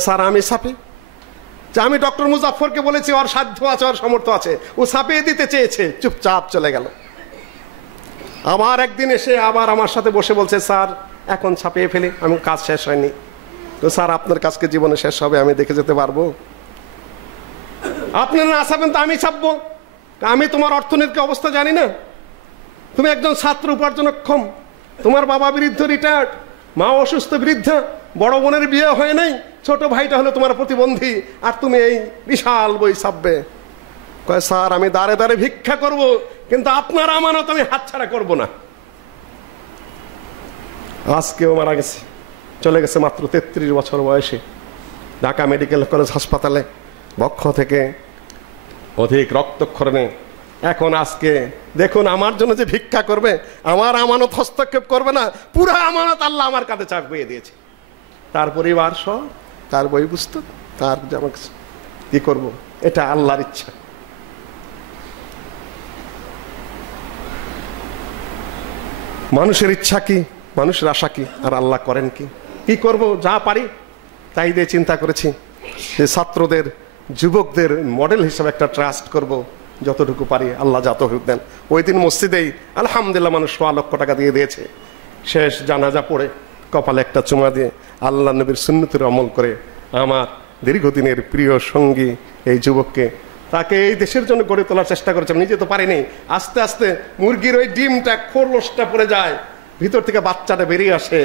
স্যার আমি ছাপি, যে আমি ডক্টর মুজাফফরকে বলেছি ওর সাধ্য আছে, ওর সামর্থ্য আছে, ও ছাপিয়ে দিতে চেয়েছে, চুপচাপ চলে গেল। আবার একদিন এসে আবার আমার সাথে বসে বলছে স্যার এখন ছাপিয়ে ফেলি। আমি কাজ শেষ হয়নি। তো স্যার আপনার কাজকে জীবনে শেষ হবে, আমি দেখে যেতে পারবো? আপনি না ছাপেন তো আমি ছাপবো? আমি তোমার অর্থনৈতিক অবস্থা জানি না? তুমি একজন ছাত্র উপার্জনক্ষম, তোমার বাবা বৃদ্ধ রিটায়ার্ড, মা অসুস্থ বৃদ্ধা, বড় বোনের বিয়ে হয় নাই, ছোট ভাইটা হলো তোমার প্রতিবন্ধী, আর তুমি এই বিশাল বই ছাপবে? কয় স্যার আমি দাঁড়ে দাঁড়ে ভিক্ষা করব, কিন্তু আপনার আমানত আমি হাতছাড়া করব না। আজকেও মারা গেছে, চলে গেছে মাত্র 33 বছর বয়সে। ঢাকা মেডিকেল কলেজ হাসপাতালে বক্ষ থেকে অধিক রক্তক্ষরণে। এখন আজকে দেখুন আমার জন্য যে ভিক্ষা করবে, আমার আমানত হস্তক্ষেপ করবে না, পুরো আমানত আল্লাহ আমার কাঁধে চাপিয়ে দিয়েছে। তার পরিবার সব, তার বই পুস্তক, তার জামা, কি করব? এটা আল্লাহর ইচ্ছা। মানুষের ইচ্ছা কি, মানুষের আশা কি, আর আল্লাহ করেন কি? কি করব? যা পারি তাই দিয়ে চিন্তা করেছি যে ছাত্রদের, যুবকদের মডেল হিসেবে একটা ট্রাস্ট করব, যতটুকু পারি আল্লাহ যা তৌফিক দেন। ওই দিন মসজিদেই আলহামদুলিল্লাহ মানুষ 1.25 লক্ষ টাকা দিয়ে দিয়েছে। শেষ জানাজা পড়ে কপালে একটা চুমা দিয়ে আল্লাহ নবীর সুন্নতের আমল করে আমার দীর্ঘদিনের প্রিয় সঙ্গী এই যুবককে, তাকে এই দেশের জন্য গড়ে তোলার চেষ্টা করেছিলাম। নিজে তো পারিনি। আস্তে আস্তে মুরগির ওই ডিমটা, খোলসটা পড়ে যায়, ভিতর থেকে বাচ্চাটা বেরিয়ে আসে।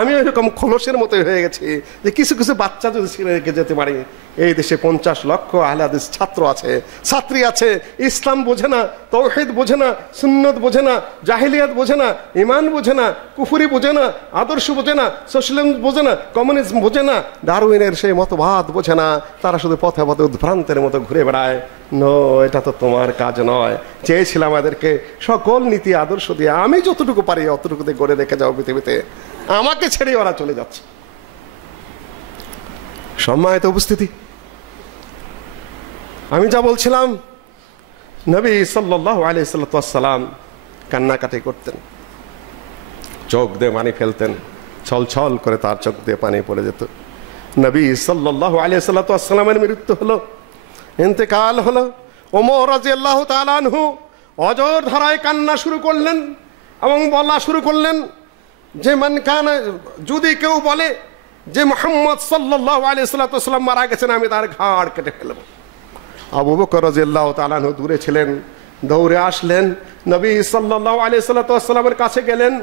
আমি ওইরকম খোলসের মতো হয়ে গেছি যে কিছু কিছু বাচ্চা যদি ছেড়ে রেখে যেতে পারি। এই দেশে 50 লক্ষ আহলে হাদিস ছাত্র আছে, ছাত্রী আছে, ইসলাম বোঝে না, তাওহীদ বোঝে না, সুন্নত বোঝে না, জাহিলিয়াত বোঝে না, ঈমান বোঝে না, কুফরি বোঝে না, আদর্শ বোঝে না, সোশ্যালিজম বোঝে না, কমিউনিজম বোঝে না, ডারউইনের সেই মতবাদ বোঝে না। তারা শুধু পথে পথে উদ্ভ্রান্তের মতো ঘুরে বেড়ায়। নো, এটা তো তোমার কাজ নয়। চেয়েছিলাম আমাদেরকে সকল নীতি আদর্শ দিয়ে আমি যতটুকু পারি অতটুকু দিয়ে গড়ে রেখে যাও পৃথিবীতে। আমাকে ছেড়ে ওরা চলে যাচ্ছে। সম্মানিত উপস্থিতি, আমি যা বলছিলাম, নবী সাল্লাল্লাহু আলাইহি সাল্লাম কান্নাকাটি করতেন, চোখ দিয়ে পানি ফেলতেন, ছল ছল করে তার চোখ দিয়ে পানি পড়ে যেত। নবী সাল্লাল্লাহু আলাইহি সাল্লামের মৃত্যু হলো, ইন্তেকাল হলো। ওমর রাদিয়াল্লাহু তাআলা আনহু অজর ধারায় কান্না শুরু করলেন এবং বলা শুরু করলেন যে মান কানা, যদি কেউ বলে যে মুহাম্মদ সাল্লাল্লাহু আলাইহি সাল্লাম মারা গেছেন, আমি তার ঘাড় কেটে ফেলব। আবু বকর রাদিয়াল্লাহু তাআলা আনহু দূরে ছিলেন, দৌড়ে আসলেন, নবী সাল্লাল্লাহু আলাইহি সাল্লামের কাছে গেলেন।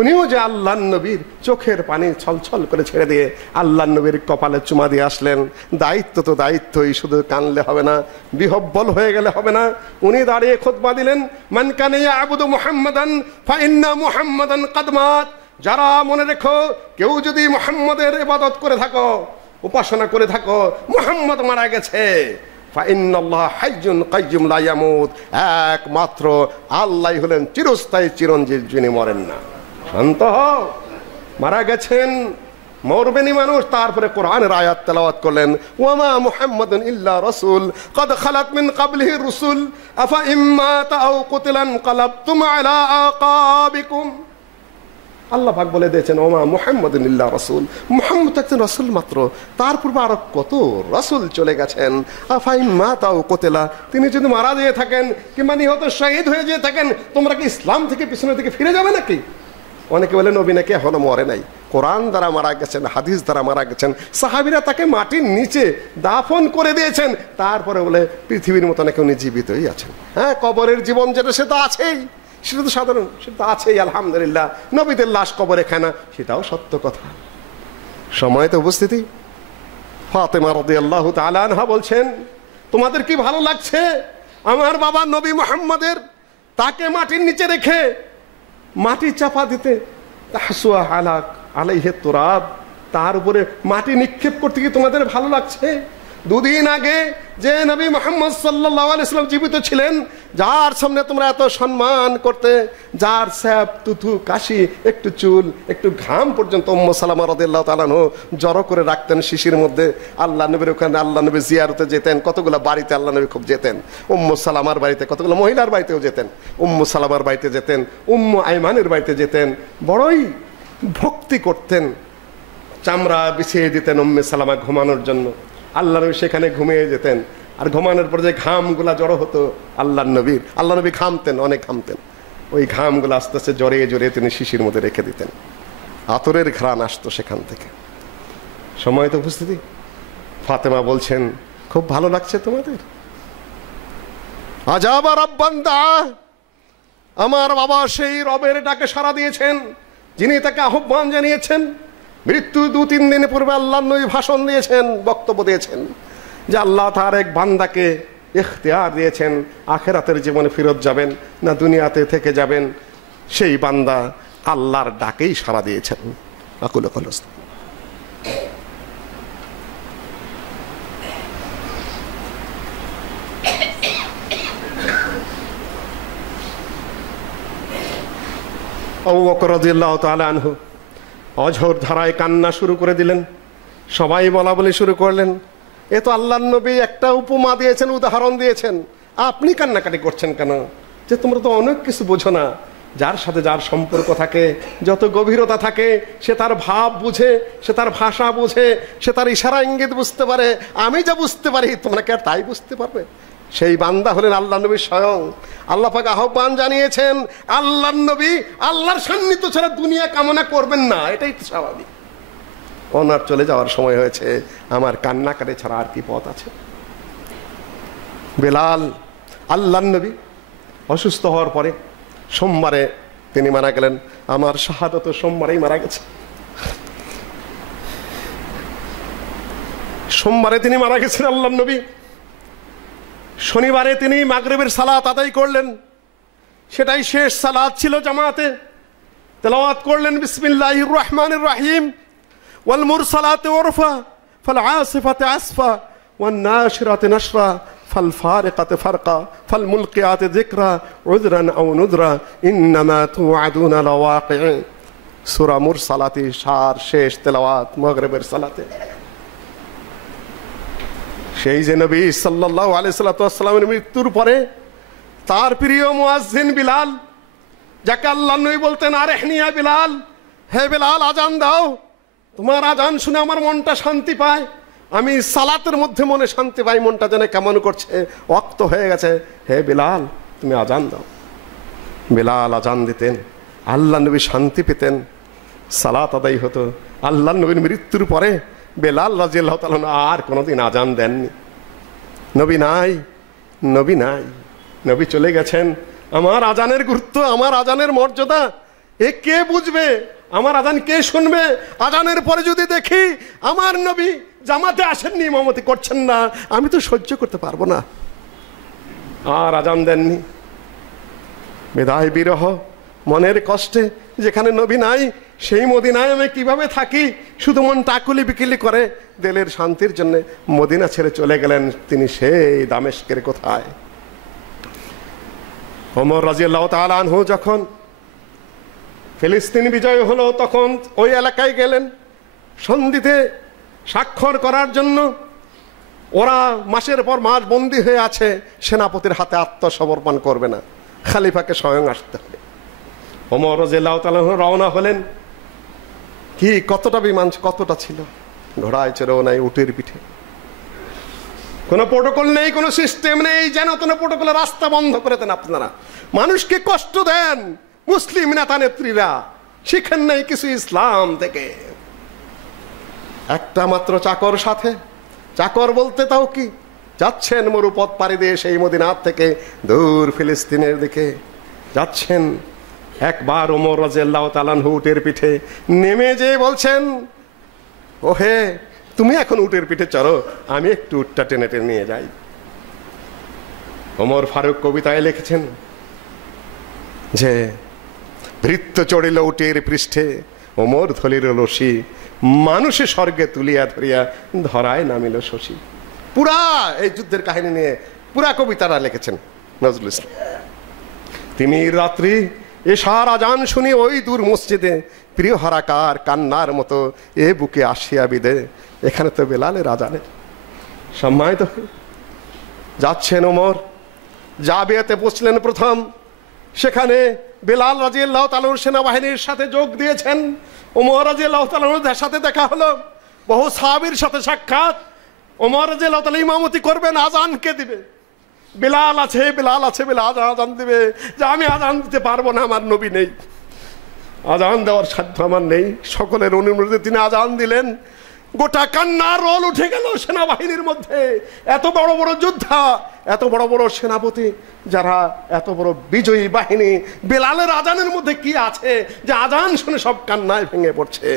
উনিও যে আল্লাহর নবীর চোখের পানি ছলছল করে ছেড়ে দিয়ে আল্লাহর নবীর কপালে চুমা দিয়ে আসলেন। দায়িত্ব তো দায়িত্বই, শুধু কানলে হবে না, বিহব্বল হয়ে গেলে হবে না। উনি দাঁড়িয়ে খুতবা দিলেন, মান কানা ইয়াবুদু মুহাম্মাদান ফাইন্না মুহাম্মাদান কাদ মাত। যারা মনে রেখো, কেউ যদি মুহাম্মদের ইবাদত করে থাকো, উপাসনা করে থাকো, মুহাম্মদ মারা গেছে। ফাইন্নাল্লাহ হাইয়ুন কাইয়্যুম লা ইয়ামুত, একমাত্র আল্লাহই হলেন চিরস্থায়ী চিরঞ্জীব, যিনি মরেন না। শান্ত হও, মারা গেছেন, মরবেনি মানুষ। তারপরে কোরআনের আয়াত তেলাওয়াত করলেন, ওয়ামা মুহাম্মাদুন ইল্লা রাসূল কদ খালাত মিন ক্বাবলিহি রুসুল আফা ইম্মা তাও কুতিলান কালাবতুম আলা আকাবিকুম। আল্লাহ পাক বলে দিয়েছেন, ওমা মুহাম্মাদুন ইল্লা রাসূল, মুহাম্মদ একজন রাসূল মাত্র, তার পূর্বে আরো কত রাসূল চলে গেছেন। আফা ইম্মা তাও কুতিলা, তিনি যদি মারা যেয়ে থাকেন কিংবা নিহত শহীদ হয়ে যেয়ে থাকেন, তোমরা কি ইসলাম থেকে পিছনের দিকে ফিরে যাবে নাকি? অনেকে বলে নবী নাকি এখনো মরে নাই, কোরআন দ্বারা মারা গেছেন, হাদিস দ্বারা মারা গেছেন। সাহাবীরা তাকে মাটির নিচে দাফন করে দিয়েছেন, তারপরে বলে পৃথিবীর মতো নাকি উনি জীবিতই আছেন। হ্যাঁ, কবরের জীবন যেটা সে তো আছেই, সেটা তো সাধারণ, সেটা তো আছেই, আলহামদুলিল্লাহ। নবীদের লাশ কবরে খায় না, সেটাও সত্য কথা। সময় তো উপস্থিতি। ফাতেমা রাদিয়াল্লাহু তাআলা আনহা বলছেন, তোমাদের কি ভালো লাগছে আমার বাবা নবী মুহাম্মদের তাকে মাটির নিচে রেখে মাটি চাপা দিতে? তাহসুয়া আলাক আলাইহি তুরাব, তার উপরে মাটি নিক্ষেপ করতে কি তোমাদের ভালো লাগছে? দুদিন আগে যে নবী মুহাম্মদ সাল্লাল্লাহু আলাইহি সাল্লাম জীবিত ছিলেন, যার সামনে তোমরা এত সম্মান করতে, যার স্যাপ তুথু কাশি একটু চুল একটু ঘাম পর্যন্ত উম্মু সালামা রাদিয়াল্লাহু তাআলা আনহা জড়ো করে রাখতেন শিশির মধ্যে। আল্লাহ নবীর ওখানে আল্লাহ নবী জিয়ারতে যেতেন, কতগুলো বাড়িতে আল্লাহ নবী খুব যেতেন। উম্মু সালামার বাড়িতে, কতগুলো মহিলার বাড়িতেও যেতেন। উম্মু সালামার বাড়িতে যেতেন, উম্মু আইমানের বাড়িতে যেতেন, বড়ই ভক্তি করতেন। চামড়া বিছিয়ে দিতেন উম্মে সালামা ঘুমানোর জন্য, আল্লাহ নবী সেখানে ঘুমিয়ে যেতেন। আর ঘুমানোর পর যে ঘামগুলা জড়ো হতো আল্লাহ নবী ঘামতেন, অনেক ঘামতেন। ওই ঘামগুলো আস্তে আস্তে জড়িয়ে জড়িয়ে তিনি শিশির মধ্যে রেখে দিতেন, আতরের ঘ্রাণ আসতো সেখান থেকে। সময় তো উপস্থিতি। ফাতেমা বলছেন, খুব ভালো লাগছে তোমাদের? আজাবা রাব্বান দা, আমার বাবা সেই রবের ডাকে সাড়া দিয়েছেন যিনি তাকে আহ্বান জানিয়েছেন। মৃত্যু 2-3 দিন পূর্বে আল্লাহ নবী ভাষণ দিয়েছেন, বক্তব্য দিয়েছেন যে আল্লাহ তার এক বান্দাকে ইখতিয়ার দিয়েছেন, আখিরাতের জীবনে ফেরত যাবেন না দুনিয়াতে থেকে যাবেন। সেই বান্দা আল্লাহর ডাকেই সাড়া দিয়েছেন। আকুল কলস আবু বকর রাদিয়াল্লাহু তাআলা আনহু অঝোর ধারায় কান্না শুরু করে দিলেন। সবাই বলা বলি শুরু করলেন, এ তো আল্লাহর নবী একটা উপমা দিয়েছেন, উদাহরণ দিয়েছেন, আপনি কান্নাকাটি করছেন কেন? যে তোমরা তো অনেক কিছু বোঝো না। যার সাথে যার সম্পর্ক থাকে, যত গভীরতা থাকে, সে তার ভাব বুঝে, সে তার ভাষা বুঝে, সে তার ইশারা ইঙ্গিত বুঝতে পারে। আমি যা বুঝতে পারি তোমরা কি আর তাই বুঝতে পারবে? সেই বান্দা হলেন আল্লাহ নবী স্বয়ং। আল্লাহ পাক আহ্বান জানিয়েছেন, আল্লাহর নবী আল্লাহর সান্নিধ্য ছাড়া দুনিয়া কামনা করবেন না, এটাই তো স্বাভাবিক। ওনার চলে যাওয়ার সময় হয়েছে, আমার কান্নাকাটি ছাড়া আর কি পথ আছে? বেলাল, আল্লাহর নবী অসুস্থ হওয়ার পরে সোমবারে তিনি মারা গেলেন। আমার শাহাদত সোমবারেই মারা গেছে। সোমবারে তিনি মারা গেছেন আল্লাহর নবী। শনিবারে তিনি মাগরিবের সালাত আদায় করলেন, সেটাই শেষ সালাত ছিল জামাতে। তেলাওয়াত করলেন বিসমিল্লাহির রহমানির রহিম, ওয়াল মুরসালাতি উরফা ফাল আসিফাতি আসফা ওয়ান নাশিরাতি নাশরা ফাল ফারিকাতি ফারকা ফাল মুলকিয়াতি যিকরা উযরান আও নুযরা ইন্নামা তুআদুনা লাওয়াকি। সূরা মুরসালাতি সার শেষ তেলাওয়াত মাগরিবের সালাতে। সেই যে নবী সাল্লাল্লাহু আলাইহি সাল্লামের মৃত্যুর পরে তার প্রিয় মুয়াজ্জিন বিলাল, যাকে আল্লাহ নবী বলতেন আরহিনিয়া বিলাল, হে বেলাল আজান দাও, তোমার আজান শুনে আমার মনটা শান্তি পায়, আমি সালাতের মধ্যে মনে শান্তি পাই, মনটা যেন কেমন করছে, ওয়াক্ত হয়ে গেছে, হে বেলাল তুমি আজান দাও। বেলাল আজান দিতেন, আল্লাহ নবী শান্তি পেতেন, সালাত আদায় হতো। আল্লাহ নবীর মৃত্যুর পরে বেলাল রাদিয়াল্লাহু তাআলা আর কোনোদিন আজান দেননি। নবী নাই, নবী নাই, নবী চলে গেছেন। আমার আজানের গুরুত্ব, আমার আজানের মর্যাদা এ কে বুঝবে? আমার আজান কে শুনবে? আজানের পরে যদি দেখি আমার নবী জামাতে আসেননি, ইমামতি করছেন না, আমি তো সহ্য করতে পারবো না। আর আজান দেননি। বিদায় বিরহ, মনের কষ্টে, যেখানে নবী নাই সেই মদিনায় আমি কিভাবে থাকি? শুধু মন টাকুলি বিকিলি করে। দিলের শান্তির জন্য মদিনা ছেড়ে চলে গেলেন তিনি সেই দামেস্কের কোথায়। ওমর রাদিয়াল্লাহু তাআলা আনহু যখন ফিলিস্তিন বিজয় হলো তখন ওই এলাকায় গেলেন সন্ধিতে স্বাক্ষর করার জন্য। ওরা মাসের পর মাস বন্দী হয়ে আছে, সেনাপতির হাতে আত্মসমর্পণ করবে না, খলিফাকে স্বয়ং আসতে হবে। ওমর রাদিয়াল্লাহু তাআলা রওনা হলেন। কি কতটা বিমান, কতটা ছিল, ঘোড়ায় চড়েও নাই, উটের পিঠে। কোনো প্রোটোকল নেই, কোনো সিস্টেম নেই, যেন তেন প্রোটোকলে রাস্তা বন্ধ করে দেন আপনারা। মানুষকে কষ্ট দেন মুসলিম নেতা নেত্রীরা, শিখেন নাই কিছু ইসলাম থেকে। একটা মাত্র চাকর সাথে, চাকর বলতে তাও কি, যাচ্ছেন মরুপথ পাড়ি দিয়ে সেই মদিনার থেকে দূর ফিলিস্তিনের দিকে যাচ্ছেন। একবার ওমর রাদিয়াল্লাহু তাআলা উটের পিঠে নেমে যেয়ে বলছেন, ওহে তুমি এখন উটের পিঠে চড়ো, আমি একটু উটটা টেনে টেনে নিয়ে যাই। ওমর ফারুক কবিতায় লিখেছেন যে ভৃত্য চড়িল উটের পৃষ্ঠে, ওমর ধরিল রশি, মানুষে স্বর্গে তুলিয়া ধরিয়া ধরায় নামিল শশী। পুরা এই যুদ্ধের কাহিনী নিয়ে পুরা কবিতাটা লিখেছেন নজরুল ইসলাম। তিনি রাত্রি এশার আজান শুনি ওই দূর মসজিদে, প্রিয় হারাকার কান্নার মতো এ বুকে আসিয়া বিদে। এখানে তো বেলালের আজানের সম্মানিত যাচ্ছেন ওমর। জাবিয়াতে পৌঁছলেন প্রথম, সেখানে বেলাল রাদিয়াল্লাহু তাআলা সেনাবাহিনীর সাথে যোগ দিয়েছেন। ওমর রাদিয়াল্লাহু তাআলার সাথে দেখা হলো, বহু সাহাবীর সাথে সাক্ষাৎ। ওমর রাদিয়াল্লাহু তাআলা ইমামতি করবেন, আজান কে দিবে? বেলাল আছে, বেলাল আছে, বেলাল আজান দিবে। যে আমি আজান দিতে পারবো না, আমার নবী নেই, আজান দেওয়ার সাধ্য আমার নেই। সকলের অনুমতিতে তিনি আজান দিলেন। গোটা কান্নার রোল উঠে গেল সেনাবাহিনীর মধ্যে। এত বড় বড় যোদ্ধা, এত বড় বড় সেনাপতি, যারা এত বড় বিজয়ী বাহিনী, বেলালের আজানের মধ্যে কি আছে যে আজান শুনে সব কান্নায় ভেঙে পড়ছে?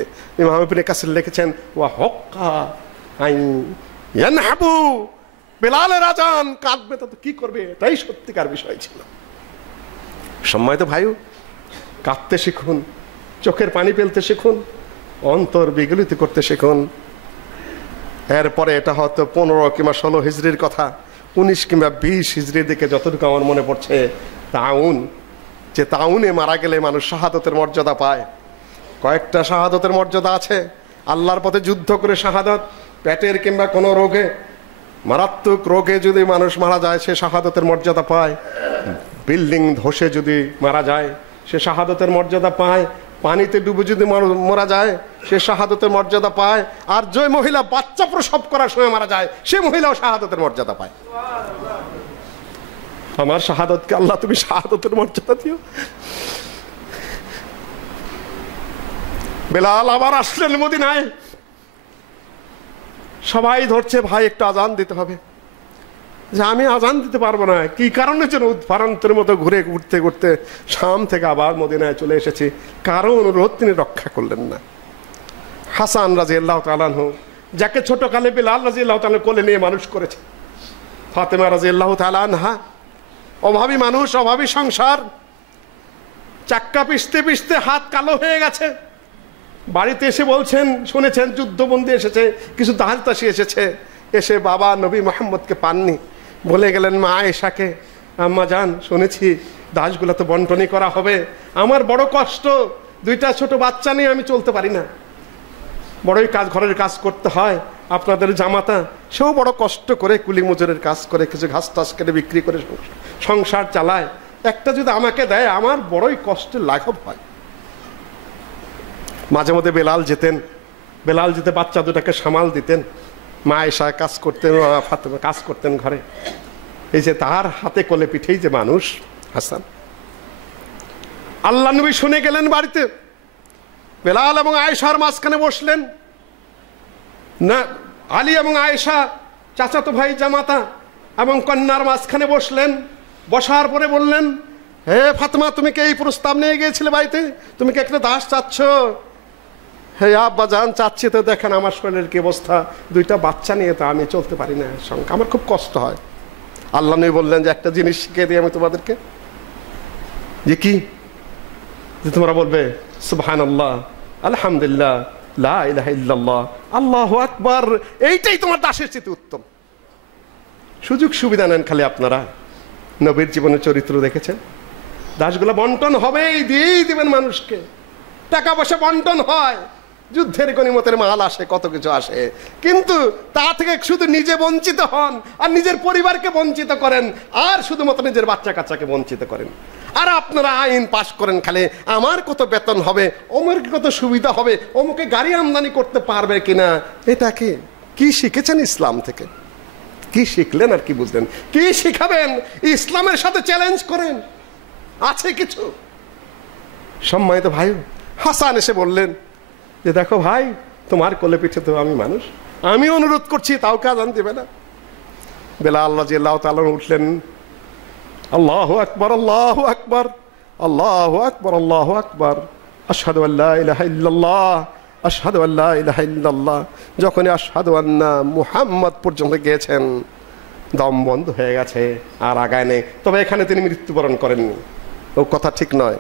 ইমাম ইবনে কাসির লিখেছেন, ওয়া হক্কা আইন ইয়ানহাবু, বেলালের আজান কাঁদবে তো কি করবে, এটাই সত্যিকার বিষয় ছিল। সম্মানিত ভাই, কাঁদতে শিখুন, চোখের পানি ফেলতে শিখুন, অন্তর বিগলিত করতে শিখুন। এরপরে এটা হয়তো 15 কিংবা 16 হিজরির কথা, 19 কিংবা 20 হিজরির দিকে যতটুকু আমার মনে পড়ছে, তাউন, যে তাউনে মারা গেলে মানুষ শাহাদতের মর্যাদা পায়। কয়েকটা শাহাদতের মর্যাদা আছে। আল্লাহর পথে যুদ্ধ করে শাহাদত, পেটের কিংবা কোনো রোগে, মারাত্মক রোগে যদি মানুষ মারা যায় সে শাহাদতের মর্যাদা পায়। বিল্ডিং ধসে যদি মারা যায় সে শাহাদতের মর্যাদা পায়। পানিতে ডুবে যদি মারা যায় সে শাহাদতের মর্যাদা পায়। আর যে মহিলা বাচ্চা প্রসব করার সময় মারা যায় সে মহিলাও শাহাদতের মর্যাদা পায়। আমার শাহাদতকে আল্লাহ তুমি শাহাদতের মর্যাদা দিও। বেলাল আবার আসলেন মদিনায়, সবাই ধরছে ভাই একটু আজান দিতে হবে। যে আমি আজান দিতে পারবো না, কি কারণে যেন উদ্ভারান্তের মতো ঘুরে ঘুরতে ঘুরতে শাম থেকে আবার মদিনায় চলে এসেছি, কারো অনুরোধ তিনি রক্ষা করলেন না। হাসান রাদিয়াল্লাহু তাআলা আনহু, যাকে ছোটকালে বেলাল রাদিয়াল্লাহু তাআলা কোলে নিয়ে মানুষ করেছে, ফাতেমা রাদিয়াল্লাহু তাআলা আনহা, অভাবী মানুষ, অভাবী সংসার, চাক্কা পিষতে পিষতে হাত কালো হয়ে গেছে। বাড়িতে এসে বলছেন, শুনেছেন যুদ্ধবন্দী এসেছে, কিছু দাসদাসী এসেছে, এসে বাবা নবী মুহাম্মদকে পাননি, বলে গেলেন মা আয়েশাকে, আম্মা জান শুনেছি দাসগুলো তো বন্টনই করা হবে, আমার বড় কষ্ট, 2টা ছোট বাচ্চা নিয়ে আমি চলতে পারি না, বড়ই কাজ, ঘরের কাজ করতে হয়। আপনাদের জামাতা সেও বড় কষ্ট করে কুলি মজুরের কাজ করে, কিছু ঘাস টাস কেটে বিক্রি করে সংসার চালায়, একটা যদি আমাকে দেয় আমার বড়ই কষ্টের লাঘব হয়। মাঝে মধ্যে বেলাল যেতে বাচ্চা দুটাকে সামাল দিতেন। মা আয়েশা কাজ করতেন, ফাতেমা কাজ করতেন ঘরে। এই যে তার হাতে কোলে পিঠেই যে মানুষ হাসান, আল্লাহ নবী শুনে গেলেন বাড়িতে, বেলাল এবং আয়েশার মাঝখানে বসলেন না, আলী এবং আয়েশা চাচাতো ভাই জামাতা এবং কন্যার মাঝখানে বসলেন। বসার পরে বললেন, হে ফাতেমা, তুমি কি এই প্রস্তাব নিয়ে গিয়েছিলে বাড়িতে? তুমি কি একটা দাস চাচ্ছ? হে আব্বা জান, চাচ্ছি তো, দেখেন আমার শরীরের কি অবস্থা, দুইটা বাচ্চা নিয়ে তো আমি চলতে পারি না, সঙ্গে আমার খুব কষ্ট হয়। আল্লাহ নবী বললেন যে একটা জিনিস শিখিয়ে দিই আমি তোমাদেরকে, যে কি, যে তোমরা বলবে সুবহানাল্লাহ, আলহামদুলিল্লাহ, লা ইলাহা ইল্লাল্লাহ, আল্লাহু আকবার। এইটাই তোমার দাসের চেয়ে উত্তম। সুযোগ সুবিধা নেন খালি আপনারা। নবীর জীবনের চরিত্র দেখেছেন, দাসগুলো বন্টন হবে, দিয়েই দিবেন মানুষকে। টাকা পয়সা বন্টন হয়, যুদ্ধের গনিমতের মাল আসে, কত কিছু আসে, কিন্তু তা থেকে শুধু নিজে বঞ্চিত হন আর নিজের পরিবারকে বঞ্চিত করেন, আর শুধুমাত্র নিজের বাচ্চা কাচ্চাকে বঞ্চিত করেন। আর আপনারা আইন পাশ করেন খালি, আমার কত বেতন হবে, অমুক কত সুবিধা হবে, অমুকে গাড়ি আমদানি করতে পারবে কিনা। এটা কি শিখেছেন ইসলাম থেকে? কি শিখলেন আর কি বুঝলেন? কি শিখাবেন? ইসলামের সাথে চ্যালেঞ্জ করেন, আছে কিছু? সম্মানিত ভাই, হাসান এসে বললেন যে দেখো ভাই, তোমার কোলে পিঠে তো আমি মানুষ, আমি অনুরোধ করছি, তাও কে আজান দিবে না? বেলাল রাদিয়াল্লাহু তাআলা উঠলেন, আল্লাহু আকবার, আল্লাহু আকবার, আল্লাহু আকবার, আল্লাহু আকবার, আশহাদু আল্লা ইলাহা ইল্লাল্লাহ, আশহাদু আল্লা ইলাহা ইল্লাল্লাহ। যখন আশহাদু আন্না মুহাম্মদ পর্যন্ত গিয়েছেন, দম বন্ধ হয়ে গেছে, আর আগায় নেই। তবে এখানে তিনি মৃত্যুবরণ করেননি, ও কথা ঠিক নয়।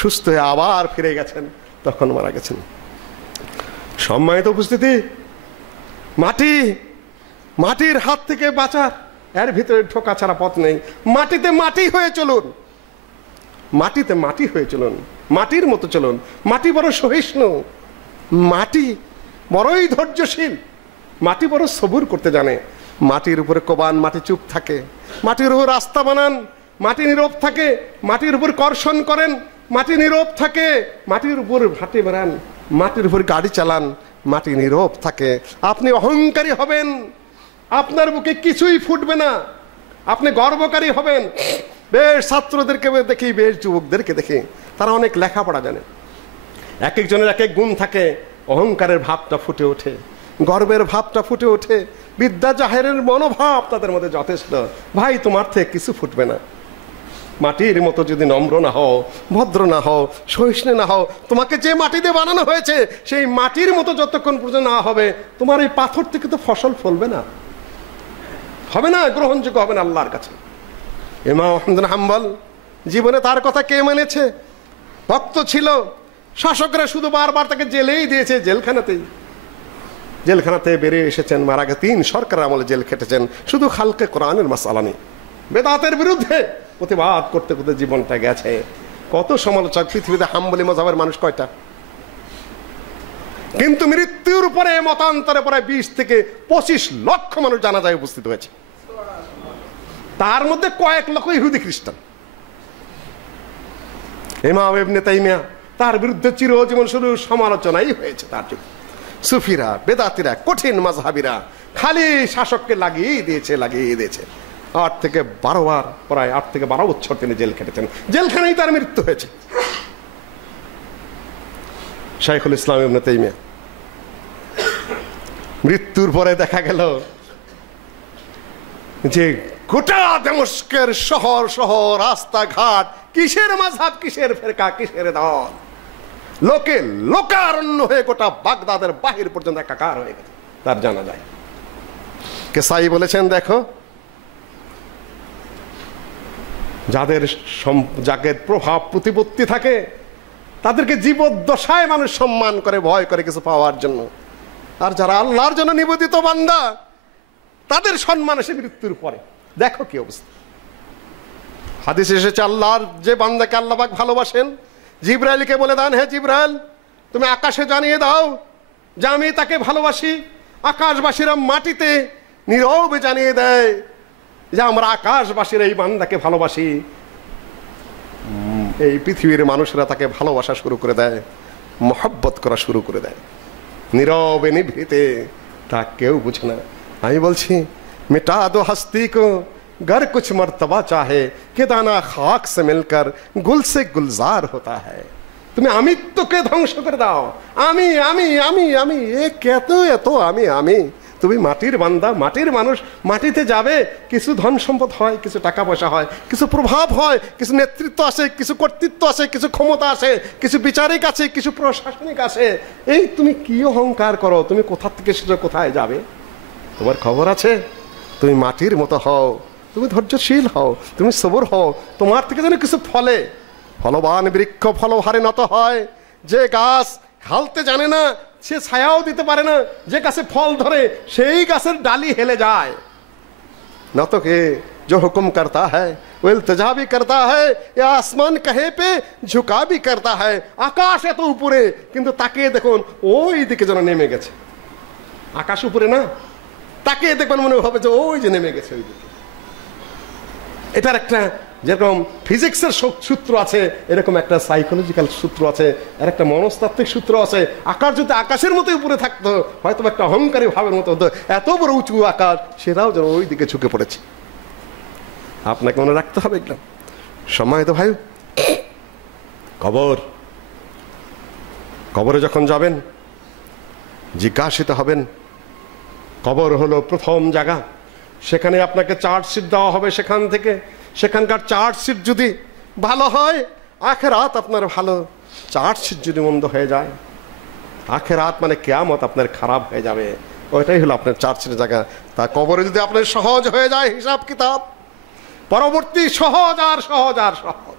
সুস্থ হয়ে আবার ফিরে গেছেন, তখন মারা গেছেন। সম্মানিত উপস্থিতি, মাটির হাত থেকে বাঁচার, এর ভিতরে ঢোকা ছাড়া পথ নেই। মাটিতে মাটি হয়ে চলুন, মাটিতে মাটি হয়ে চলুন, মাটির মতো চলুন। মাটি বড় সহিষ্ণু, মাটি বড়ই ধৈর্যশীল, মাটি বড় সবুর করতে জানে। মাটির উপরে কোবান, মাটি চুপ থাকে। মাটির উপর রাস্তা বানান, মাটি নীরব থাকে। মাটির উপর কর্ষণ করেন, মাটি নীরব থাকে। মাটির উপর হাঁটে বেড়ান, মাটির উপর গাড়ি চালান, মাটি নীরব থাকে। আপনি অহংকারী হবেন, আপনার বুকে কিছুই ফুটবে না, আপনি গর্বকারী হবেন। বেশ ছাত্রদেরকে দেখি, বেশ যুবকদেরকে দেখি, তারা অনেক লেখাপড়া জানে, এক একজনের এক এক গুণ থাকে। অহংকারের ভাবটা ফুটে ওঠে, গর্বের ভাবটা ফুটে ওঠে, বিদ্যা জাহেরের মনোভাব তাদের মধ্যে যথেষ্ট। ভাই, তোমার থেকে কিছু ফুটবে না। মাটির মতো যদি নম্র না হও, ভদ্র না হও, সহিষ্ণু না হও, তোমাকে যে মাটি দিয়ে বানানো হয়েছে সেই মাটির মতো যতক্ষণ পর্যন্ত না হবে, তোমার এই পাথর থেকে তো ফসল ফলবে না, হবে না, গ্রহণযোগ্য হবে না আল্লাহর কাছে। ইমাম আহমদ বিন হাম্বল জীবনে তার কথা কে মেনেছে? ভক্ত ছিল, শাসকরা শুধু বারবার তাকে জেলেই দিয়েছে, জেলখানাতে বেরিয়ে এসেছেন, মারা গেছে। 3 সরকারের আমলে জেল খেটেছেন, শুধু খালকে কোরআনের মাসালা নিয়ে বেদাতের বিরুদ্ধে প্রতিবাদ করতে করতে জীবনটা গেছে। কত সমালোচক পৃথিবীতে, হাম্বলি মাযহাবের মানুষ কয়টা? কিন্তু মৃত্যুর পরে মতান্তরে প্রায় 20 থেকে 25 লক্ষ মানুষ জানাজায় উপস্থিত হয়েছে, তার মধ্যে কয়েক লক্ষ ইহুদি খ্রিস্টান। ইমাম ইবনে তাইমিয়া, তার বিরুদ্ধে চিরজীবন শুধু সমালোচনাই হয়েছে। তার যুগে সুফিরা, বেদাতিরা, কঠিন মাযহাবিরা খালি শাসককে লাগিয়ে দিয়েছে। 8 থেকে 12 বার, প্রায় 8 থেকে 12 বছর তিনি জেল খেটেছেন। জেলখানেই তার মৃত্যু হয়েছে। শাইখুল ইসলাম ইবনে তাইমিয়া মৃত্যুর পরে দেখা গেল যে গোটা দামেস্কের শহর রাস্তাঘাট, কিসের মাযহাব, কিসের ফেরকা, কিসের দল, লোকারণ্য হয়ে গোটা বাগদাদের বাহির পর্যন্ত একাকার হয়ে গেছে। তার জানা যায়। কেসাই বলেছেন, দেখো, যাদের প্রভাব প্রতিপত্তি থাকে তাদেরকে জীবদ্দশায় মানুষ সম্মান করে, ভয় করে কিছু পাওয়ার জন্য। আর যারা আল্লাহর জন্য নিবেদিত বান্দা, তাদের সম্মান আসে মৃত্যুর পরে। দেখো কি অবস্থা। হাদিসে এসেছে, আল্লাহর যে বান্দাকে আল্লাহ পাক ভালোবাসেন, জিবরাইলকে বলে দেন, হে জিবরাইল, তুমি আকাশে জানিয়ে দাও যে আমি তাকে ভালোবাসি। আকাশবাসীরা মাটিতে নীরবে জানিয়ে দেয় যে আমরা আকাশবাসীর এই বান্দাকে ভালোবাসি। এই পৃথিবীর মানুষেরা তাকে ভালোবাসা শুরু করে দেয়। মোহব্বত করা শুরু করে দেয় নীরবে নিভৃতে, তা কেউ বুঝে না। আমি বলছি মিটা দো হস্তি কো गर कुछ मर्तबा चाहे कि दाना खाक से मिलकर गुल से गुलजार होता है। তুমি আমিত্বকে ধ্বংস করে দাও, আমি আমি আমি আমি, এ কত এত আমি আমি। তুমি মাটির বান্দা, মাটির মানুষ, মাটিতে যাবে, কিছু ধন সম্পদ হয়, কিছু টাকা পয়সা হয়, কিছু প্রভাব হয়, কিছু নেতৃত্ব আসে, কিছু কর্তৃত্ব আসে, কিছু ক্ষমতা আসে, কিছু বিচারিক আছে, কিছু প্রশাসনিক আসে। এই তুমি কি অহংকার করো, তুমি কোথা থেকে সেটা কোথায় যাবে? তোমার খবর আছে? তুমি মাটির মতো হও, তুমি ধৈর্যশীল হও, তুমি সবর হও, তোমার থেকে যেন কিছু ফলে। ফলবান বৃক্ষ ফলভারে নত হয়, যে গাছ হালতে জানে না সে ছায়াও দিতে পারে না, যে গাছে ফল ধরে সেই গাছের ডালি হেলে যায়। নত কে जो हुक्म करता है वो इल्तिजा भी करता है, या आसमान कहे पे झुका भी करता है। আকাশ এত উপরে, কিন্তু তাকিয়ে দেখুন ওই দিকে যেন নেমে গেছে। আকাশ উপরে না, তাকিয়ে দেখবেন মনে হবে যে ওই যে নেমে গেছে ওই দিকে। এটার একটা যেরকম ফিজিক্সের সূত্র আছে, এরকম একটা সাইকোলজিক্যাল সূত্র আছে, আর একটা মনস্তাত্ত্বিক সূত্র আছে। আকাশ যদি আকাশের মতো উপরে থাকতো, হয়তো একটা অহংকারী ভাবের মতো হতো। এত বড় উঁচু আকাশ, সেটাও যেন ওই দিকে ঝুঁকে পড়েছে। আপনাকে মনে রাখতে হবে এগুলো। সম্মানিত ভাই, কবর, কবরে যখন যাবেন জিজ্ঞাসিত হবেন। কবর হলো প্রথম জায়গা, সেখানে আপনাকে চার্জশিট দেওয়া হবে। সেখান থেকে সেখানকার চার্জশিট যদি ভালো হয়, আখেরাত আপনার ভালো। চার্জশিট যদি মন্দ হয়ে যায়, আখেরাত মানে কিয়ামত আপনার খারাপ হয়ে যাবে। ওইটাই হলো আপনার চার্জশিটের জায়গা। তা কবরে যদি আপনার সহজ হয়ে যায় হিসাব কিতাব, পরবর্তী সহজ আর সহজ আর সহজ।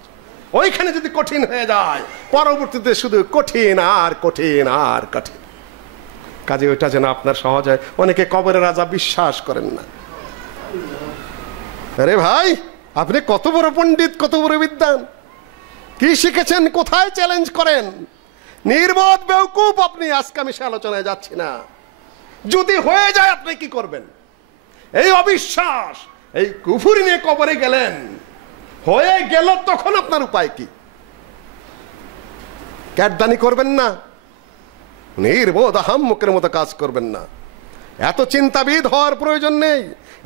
ওইখানে যদি কঠিন হয়ে যায়, পরবর্তীতে শুধু কঠিন আর কঠিন আর কঠিন। কাজে ওইটা যেন আপনার সহজ হয়। অনেকে কবরের রাজা বিশ্বাস করেন না। আরে ভাই, আপনি কত বড় পণ্ডিত, কত বড় বিদ্বান, কি শিখেছেন, কোথায় চ্যালেঞ্জ করেন? নির্বোধ বেওকুফ আপনি। আজকে আমি সে আলোচনায় যাচ্ছি না। যদি হয়ে যায় আপনি কি করবেন? এই অবিশ্বাস, এই কুফরি নিয়ে কবরে গেলেন, হয়ে গেল, তখন আপনার উপায় কি? ক্যাটদানি করবেন না, নির্বোধ আহাম্মকের মতো কাজ করবেন না। এত চিন্তাবিদ হওয়ার প্রয়োজন নেই,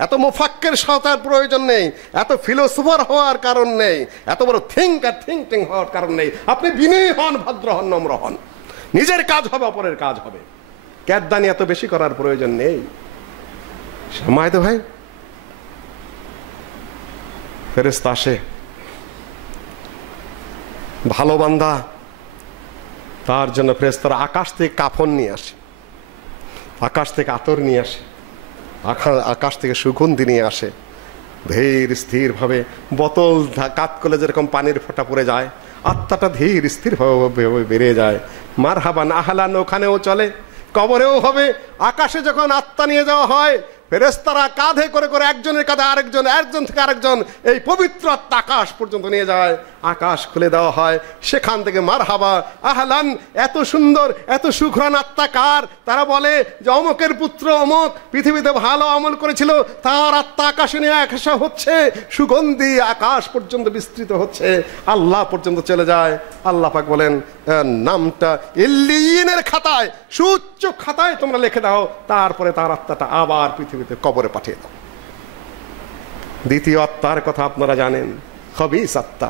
এত মুফাক্কির হওয়ার প্রয়োজন নেই, এত ফিলোসফার হওয়ার কারণ নেই, এত বড় থিঙ্কিং হওয়ার কারণ নেই। আপনি বিনয়ী হন, ভদ্র হন, নম্র হন। নিজের কাজ হবে, অপরের কাজ হবে। ক্যাটদানি এত বেশি করার প্রয়োজন নেই। সম্মানিত ভাই, ফেরেশতা আসে, ভালো বান্দা, তার জন্য ফেরেশতারা আকাশ থেকে কাফন নিয়ে আসে, আকাশ থেকে আতর নিয়ে আসে, আকাশ থেকে সুগন্ধি নিয়ে আসে। ধীর স্থির ভাবে বোতল কাত করলে যেরকম পানির ফোঁটা পড়ে যায়, আত্মাটা ধীর স্থির ভাবে বেরিয়ে যায়। মারহাবান আহলান ওখানেও চলে, কবরেও হবে। আকাশে যখন আত্মা নিয়ে যাওয়া হয়, ফেরেশতারা কাঁধে করে করে একজনের কাঁধে আরেকজন, একজন থেকে আরেকজন, এই পবিত্র আত্মা আকাশ পর্যন্ত নিয়ে যায়। আকাশ খুলে দেওয়া হয়, সেখান থেকে মারহাবা আহলান, এত সুন্দর এত সুঘ্রাণ আত্মা কার? তারা বলে যে অমকের পুত্র অমক পৃথিবীতে ভালো আমল করেছিল, তার আত্মা আকাশে নিয়ে আসা হচ্ছে। সুগন্ধি আকাশ পর্যন্ত বিস্তৃত হচ্ছে, আল্লাহ পর্যন্ত চলে যায়। আল্লাহ পাক বলেন, নামটা ইল্লিয়িনের খাতায়, সুউচ্চ খাতায় তোমরা লিখে দাও, তারপরে তার আত্মাটা আবার পৃথিবীতে কবরে পাঠিয়ে দাও। দ্বিতীয় আত্মার কথা আপনারা জানেন, খবিস আত্মা।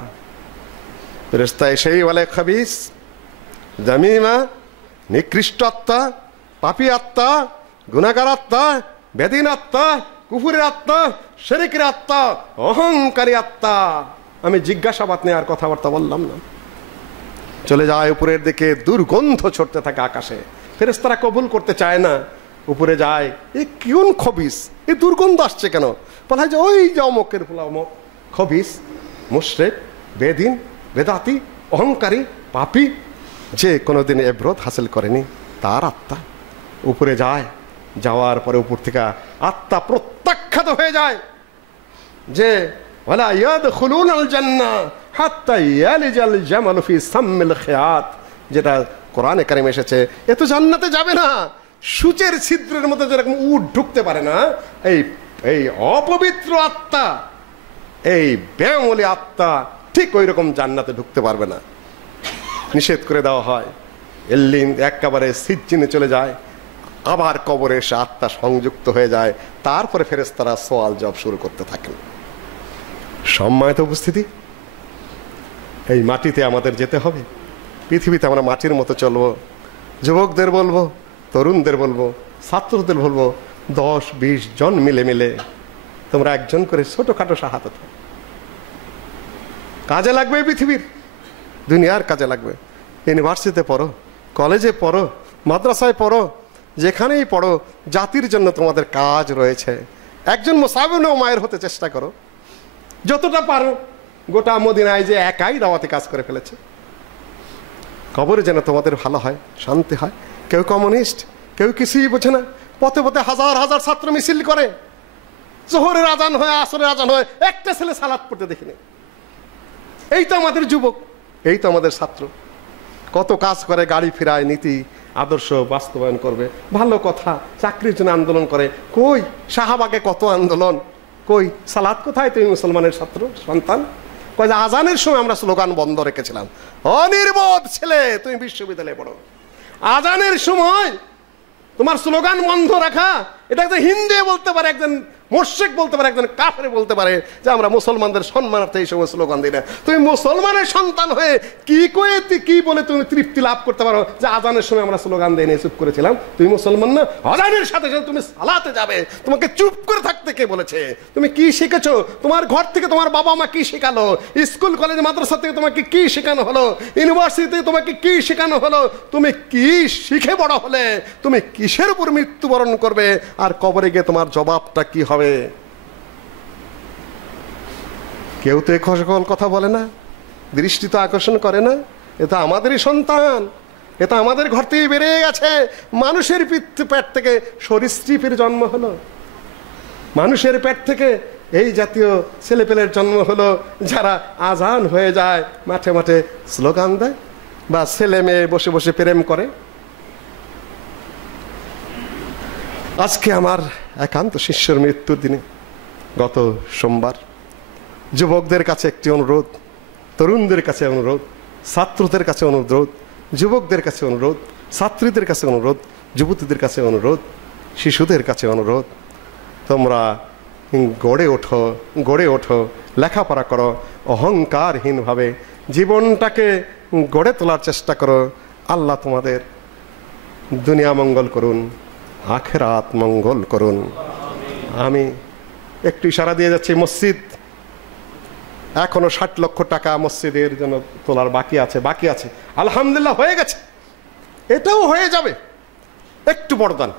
ফেরেশতা এসেই বলে খবিস, জামিমা, নিকৃষ্ট আত্মা, পাপী আত্মা, গুনাহগার আত্মা, বেদিন আত্মা, কুফুরের আত্মা, শিরকের আত্মা, অহংকারী আত্মা। আমি জিজ্ঞাসাবাদ নিয়ে আর কথাবার্তা বললাম না। চলে যায় উপরের দিকে, দুর্গন্ধ ছড়তে থাকে আকাশে। ফেরেশতারা কবুল করতে চায় না। উপরে যায়, এ কোন খবিস, এই দুর্গন্ধ আসছে কেন? বলা হয় যে ওই যে অমকের ফুলা অমক, খবিস, মুশরিক, বেদিন, বেদাতি, অহংকারী, পাপী, যে কোনোদিন এব্রত হাসিল করেনি, তার আত্মা উপরে যায়। যাওয়ার পরে উপর থেকে আত্মা প্রত্যাখ্যাত হয়ে যায় যে ওয়ালা ইয়াদখুলুনাল জান্নাহ হাত্তা ইয়ালিজাল জামালু ফি সাম্মিল খিয়াত, যেটা কোরআনে কারিমে এসেছে। এ তো জান্নাতে যাবে না, সূচের ছিদ্রের মধ্যে যেরকম উট ঢুকতে পারে না, এই অপবিত্র আত্মা, এই বেঈমানি আত্মা ঠিক ওই রকম জান্নাতে ঢুকতে পারবে না, নিষেধ করে দেওয়া হয়। এল্লিন একেবারে সিজ্জিনে চলে যায়, আবার কবরে এসে আত্মা সংযুক্ত হয়ে যায়, তারপরে ফেরেশতারা সওয়াল জবাব শুরু করতে থাকেন। সম্মানিত উপস্থিতি, এই মাটিতে আমাদের যেতে হবে। পৃথিবীতে আমরা মাটির মতো চলবো। যুবকদের বলবো, তরুণদের বলবো, ছাত্রদের বলবো, 10-20 জন মিলে মিলে তোমরা একজন করে ছোটখাটো শাহাদাত কাজে লাগবে, পৃথিবীর দুনিয়ার কাজে লাগবে। ইউনিভার্সিটিতে পড়ো, কলেজে পড়ো, মাদ্রাসায় পড়ো, যেখানেই পড়ো, জাতির জন্য তোমাদের কাজ রয়েছে। একজন মুসাবির মায়ের হতে চেষ্টা করো যতটা পারো। গোটা মদিনায় যে একাই দাওয়াতে কাজ করে ফেলেছে। কবরে যেন তোমাদের ভালো হয়, শান্তি হয়। কেউ কমিউনিস্ট, কেউ কিছুই বোঝে না। পথে পথে হাজার হাজার ছাত্র মিছিল করে, জোহরের আজান হয়, আসরের আজান হয়, একটা ছেলে সালাত পড়তে দেখিনি। এই তো আমাদের যুবক, এই তো আমাদের ছাত্র। কত কাজ করে, গাড়ি ফেরায়, নীতি আদর্শ বাস্তবায়ন করবে, ভালো কথা। চাকরির জন্য আন্দোলন করে, কই শাহবাগে কত আন্দোলন, কই সালাত কোথায়? তুমি মুসলমানের ছাত্র সন্তান। কই যে আজানের সময় আমরা স্লোগান বন্ধ রেখেছিলাম। অনির্বোধ ছেলে, তুমি বিশ্ববিদ্যালয়ে পড়ো, আজানের সময় তোমার স্লোগান বন্ধ রাখা, এটা একজন হিন্দু বলতে পারে, একজন মুশরিক বলতে পারে, একজন কাফের বলতে পারে যে আমরা মুসলমানদের সম্মানার্থে এই সময় স্লোগান দিই না। তুমি মুসলমানের সন্তান হয়ে কি করে, কি বলে তুমি তৃপ্তি লাভ করতে পারো যে আজানের সময় আমরা স্লোগান দেই না, চুপ করেছিলাম? তুমি মুসলমান না? আজানের সাথে সাথে তুমি সালাতে যাবে, তোমাকে চুপ করে থাকতে কে বলেছে? তুমি কি শিখেছো? তোমার ঘর থেকে তোমার বাবা মা কি শেখালো? স্কুল কলেজ মাদ্রাসা থেকে তোমাকে কি শেখানো হলো? ইউনিভার্সিটি থেকে তোমাকে কি শেখানো হলো? তুমি কি শিখে বড় হলে? তুমি কিসের উপর মৃত্যুবরণ করবে? আর কবরে গিয়ে তোমার জবাবটা কি হবে? কেউ তো এই সকল কথা বলে না, দৃষ্টি তো আকর্ষণ করে না। এটা আমাদেরই সন্তান, এটা আমাদের ঘর থেকে বেড়ে গেছে। মানুষের পেট থেকে সরীসৃপের জন্ম হলো, মানুষের পেট থেকে এই জাতীয় ছেলেপেলের জন্ম হলো, যারা আজান হয়ে যায় মাঠে মাঠে স্লোগান দেয়, বা ছেলে মেয়ে বসে বসে প্রেম করে। আজকে আমার একান্ত শিষ্যর মৃত্যুর দিনে, গত সোমবার, যুবকদের কাছে একটি অনুরোধ, তরুণদের কাছে অনুরোধ, ছাত্রদের কাছে অনুরোধ, যুবকদের কাছে অনুরোধ, ছাত্রীদের কাছে অনুরোধ, যুবতীদের কাছে অনুরোধ, শিশুদের কাছে অনুরোধ, তোমরা গড়ে ওঠো, লেখাপড়া করো, অহংকারহীনভাবে জীবনটাকে গড়ে তোলার চেষ্টা করো। আল্লাহ তোমাদের দুনিয়া মঙ্গল করুন, আখিরাত মঙ্গল করুন। আমি একটু ইশারা দিয়ে যাচ্ছি, মসজিদ এখনো 60 লক্ষ টাকা মসজিদের জন্য তোলার বাকি আছে। আলহামদুলিল্লাহ হয়ে গেছে, এটাও হয়ে যাবে। একটু বড়দান।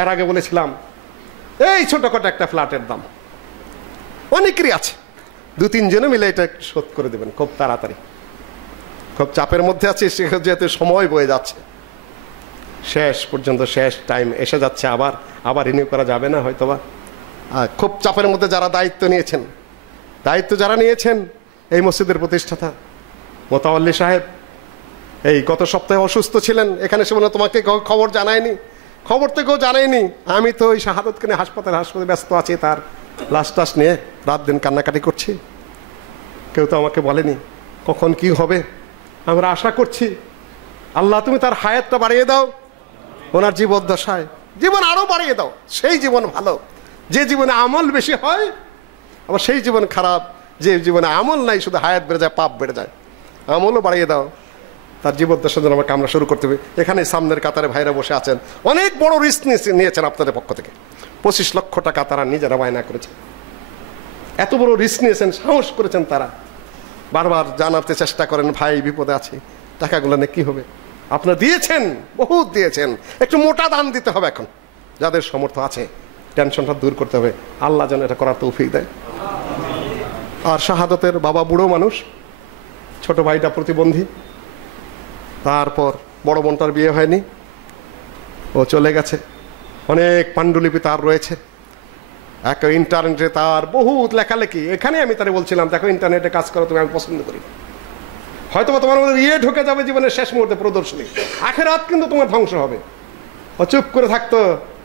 এর আগে বলেছিলাম এই ছোটখাটো একটা ফ্ল্যাটের দাম অনেকেরই আছে, 2-3 জনে মিলে এটা শোধ করে দেবেন খুব তাড়াতাড়ি। খুব চাপের মধ্যে আছে, যেহেতু সময় বয়ে যাচ্ছে, শেষ পর্যন্ত শেষ টাইম এসে যাচ্ছে, আবার রিনিউ করা যাবে না হয়তোবা। খুব চাপের মধ্যে যারা দায়িত্ব নিয়েছেন, এই মসজিদের প্রতিষ্ঠাতা মোতাওয়াল্লি সাহেব এই গত সপ্তাহে অসুস্থ ছিলেন, এখানে সে বলে তোমাকে খবর জানায়নি, খবর তো কেউ জানায়নি। আমি তো ওই শাহাদতকে নিয়ে হাসপাতালে ব্যস্ত আছি, তার লাশ টাশ নিয়ে রাত দিন কান্নাকাটি করছি। কেউ তো আমাকে বলেনি কখন কি হবে। আমরা আশা করছি আল্লাহ তুমি তার হায়াতটা বাড়িয়ে দাও, ওনার জীবদ্দশায় জীবন আরো বাড়িয়ে দাও। সেই জীবন ভালো, যে জীবনে আমল বেশি হয়, আবার সেই জীবন খারাপ যে জীবনে আমল নাই, শুধু হায়াত বেড়ে যায়, পাপ বেড়ে যায়। আমলও বাড়িয়ে দাও, তার জীবদ্দশার জন্য আমাকে আমরা শুরু করতে হবে। এখানে সামনের কাতারে ভাইরা বসে আছেন, অনেক বড় রিস্ক নিয়েছেন আপনাদের পক্ষ থেকে। 25 লক্ষ টাকা তারা নিজেরা বায়না করেছে। এত বড় রিস্ক নিয়েছেন, সাহস করেছেন তারা। বারবার জানাতে চেষ্টা করেন ভাই বিপদে আছে, টাকাগুলো নিয়ে কি হবে? আপনারা দিয়েছেন, বহুত দিয়েছেন। একটু মোটা দান দিতে হবে এখন, যাদের সামর্থ্য আছে। টেনশনটা দূর করতে হবে, আল্লাহ যেন এটা করার তৌফিক দেয়। আর শাহাদতের বাবা বুড়ো মানুষ, ছোট ভাইটা প্রতিবন্ধী, তারপর বড় বোনটার বিয়ে হয়নি, ও চলে গেছে। অনেক পাণ্ডুলিপি তার রয়েছে, এক ইন্টারনেটে তার বহুত লেখালেখি। এখানে আমি তারে বলছিলাম দেখো ইন্টারনেটে কাজ করো তুমি, আমি পছন্দ করি। হয়তো তোমার মধ্যে ঢুকে যাবে জীবনের শেষ মুহূর্তে প্রদর্শনী, আখেরাত কিন্তু তোমার ধ্বংস হবে। ও চুপ করে থাকতো,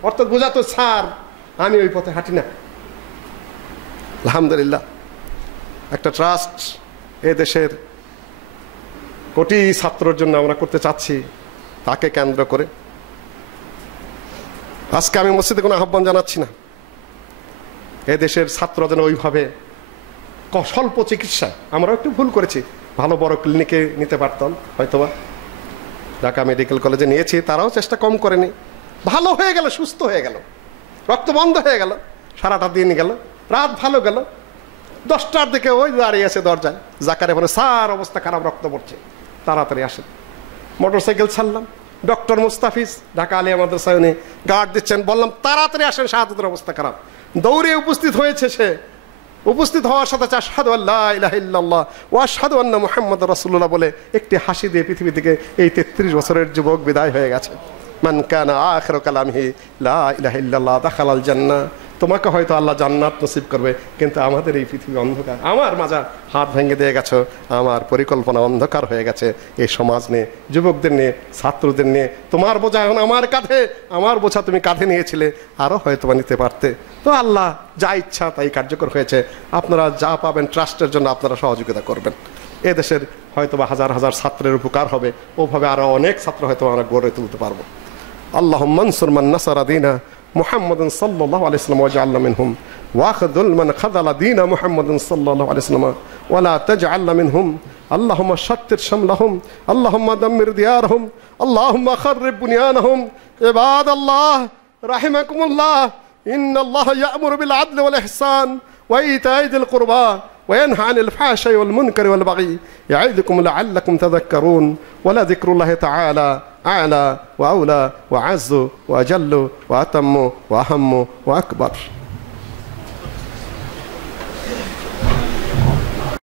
অর্থাৎ বোঝাতো স্যার আমি ওই পথে হাঁটি না। আলহামদুলিল্লাহ একটা ট্রাস্ট এ দেশের কোটি ছাত্রর জন্য আমরা করতে চাচ্ছি। তাকে কেন্দ্র করে আজকে আমি মসজিদে কোনো আহ্বান জানাচ্ছি না। এদেশের ছাত্র যেন ওইভাবে স্বল্প চিকিৎসা, আমরা একটু ভুল করেছি, ভালো বড় ক্লিনিকে নিতে পারতাম হয়তোবা, ঢাকা মেডিকেল কলেজে নিয়েছি, তারাও চেষ্টা কম করেনি। ভালো হয়ে গেল, সুস্থ হয়ে গেল, রক্ত বন্ধ হয়ে গেল, সারাটা দিন গেল, রাত ভালো গেল, 10টার দিকে ওই দাঁড়িয়ে আছে দরজায়, জাকারে বলে স্যার অবস্থা খারাপ, রক্ত পড়ছে, তাড়াতাড়ি আসেন। মোটরসাইকেল ছাড়লাম, ডক্টর মুস্তাফিজ ঢাকা আলিয়া মাদ্রাসায় উনি গার্ড দিচ্ছেন, বললাম তাড়াতাড়ি আসেন, শাহাদাতের অবস্থা খারাপ। দৌড়ে উপস্থিত হয়েছে সে, উপস্থিত হওয়ার সাথে আশহাদু আল্লা ইলাহা ইল্লাল্লাহ ওয়া আশহাদু আন্না মুহাম্মাদুর রাসূলুল্লাহ বলে একটি হাসি দিয়ে পৃথিবী থেকে এই 33 বছরের যুবক বিদায় হয়ে গেছে। মান কানা আখিরু কালামিহি লা ইলাহা ইল্লাল্লাহ দাখালাল জান্নাহ। তোমাকে হয়তো আল্লাহ জান্নাত নসিব করবে, কিন্তু আমাদের এই পৃথিবী অন্ধকার। আমার মাজার হাত ভেঙে দিয়ে গেছো, আমার পরিকল্পনা অন্ধকার হয়ে গেছে এই সমাজ নিয়ে, যুবকদের নিয়ে, ছাত্রদের নিয়ে। তোমার বোঝা এখন আমার কাঁধে, আমার বোঝা তুমি কাঁধে নিয়েছিলে, আরও হয়তো নিতে পারতে। তো আল্লাহ যা ইচ্ছা তাই কার্যকর হয়েছে। আপনারা যা পাবেন ট্রাস্টের জন্য আপনারা সহযোগিতা করবেন। এদেশের হয়তোবা হাজার হাজার ছাত্রের উপকার হবে, ওভাবে আরও অনেক ছাত্র হয়তো আমরা গড়ে তুলতে পারবো। আল্লাহুম্মা আনসুর মান নাসারা দীনা মুহাম্মাদিন সাল্লাল্লাহু আলাইহি ওয়াসাল্লাম ওয়াজআলনা মিনহুম ওয়াখযুল মান খাযালা দীনা মুহাম্মাদিন সাল্লাল্লাহু আলাইহি ওয়াসাল্লাম ওয়ালা তাজআলনা মিনহুম। আল্লাহুম্মা শাত্তির শামলাহুম, আল্লাহুম্মা দাম্মির দিয়ারহুম, আল্লাহুম্মা খাররিব বুনিয়ানহুম। ইবাদাল্লাহ রাহিমাকুমুল্লাহ, ইন্নাল্লাহা ইয়া'মুরু বিল আদলি ওয়াল ইহসান ওয়া ইতা'i যিল কুরবা وينهى عن الفحشاء والمنكر والبغي يعظكم لعلكم تذكرون ولذكر الله تعالى أعلى وأولى وأعز وأجل وأتم وأهم وأكبر.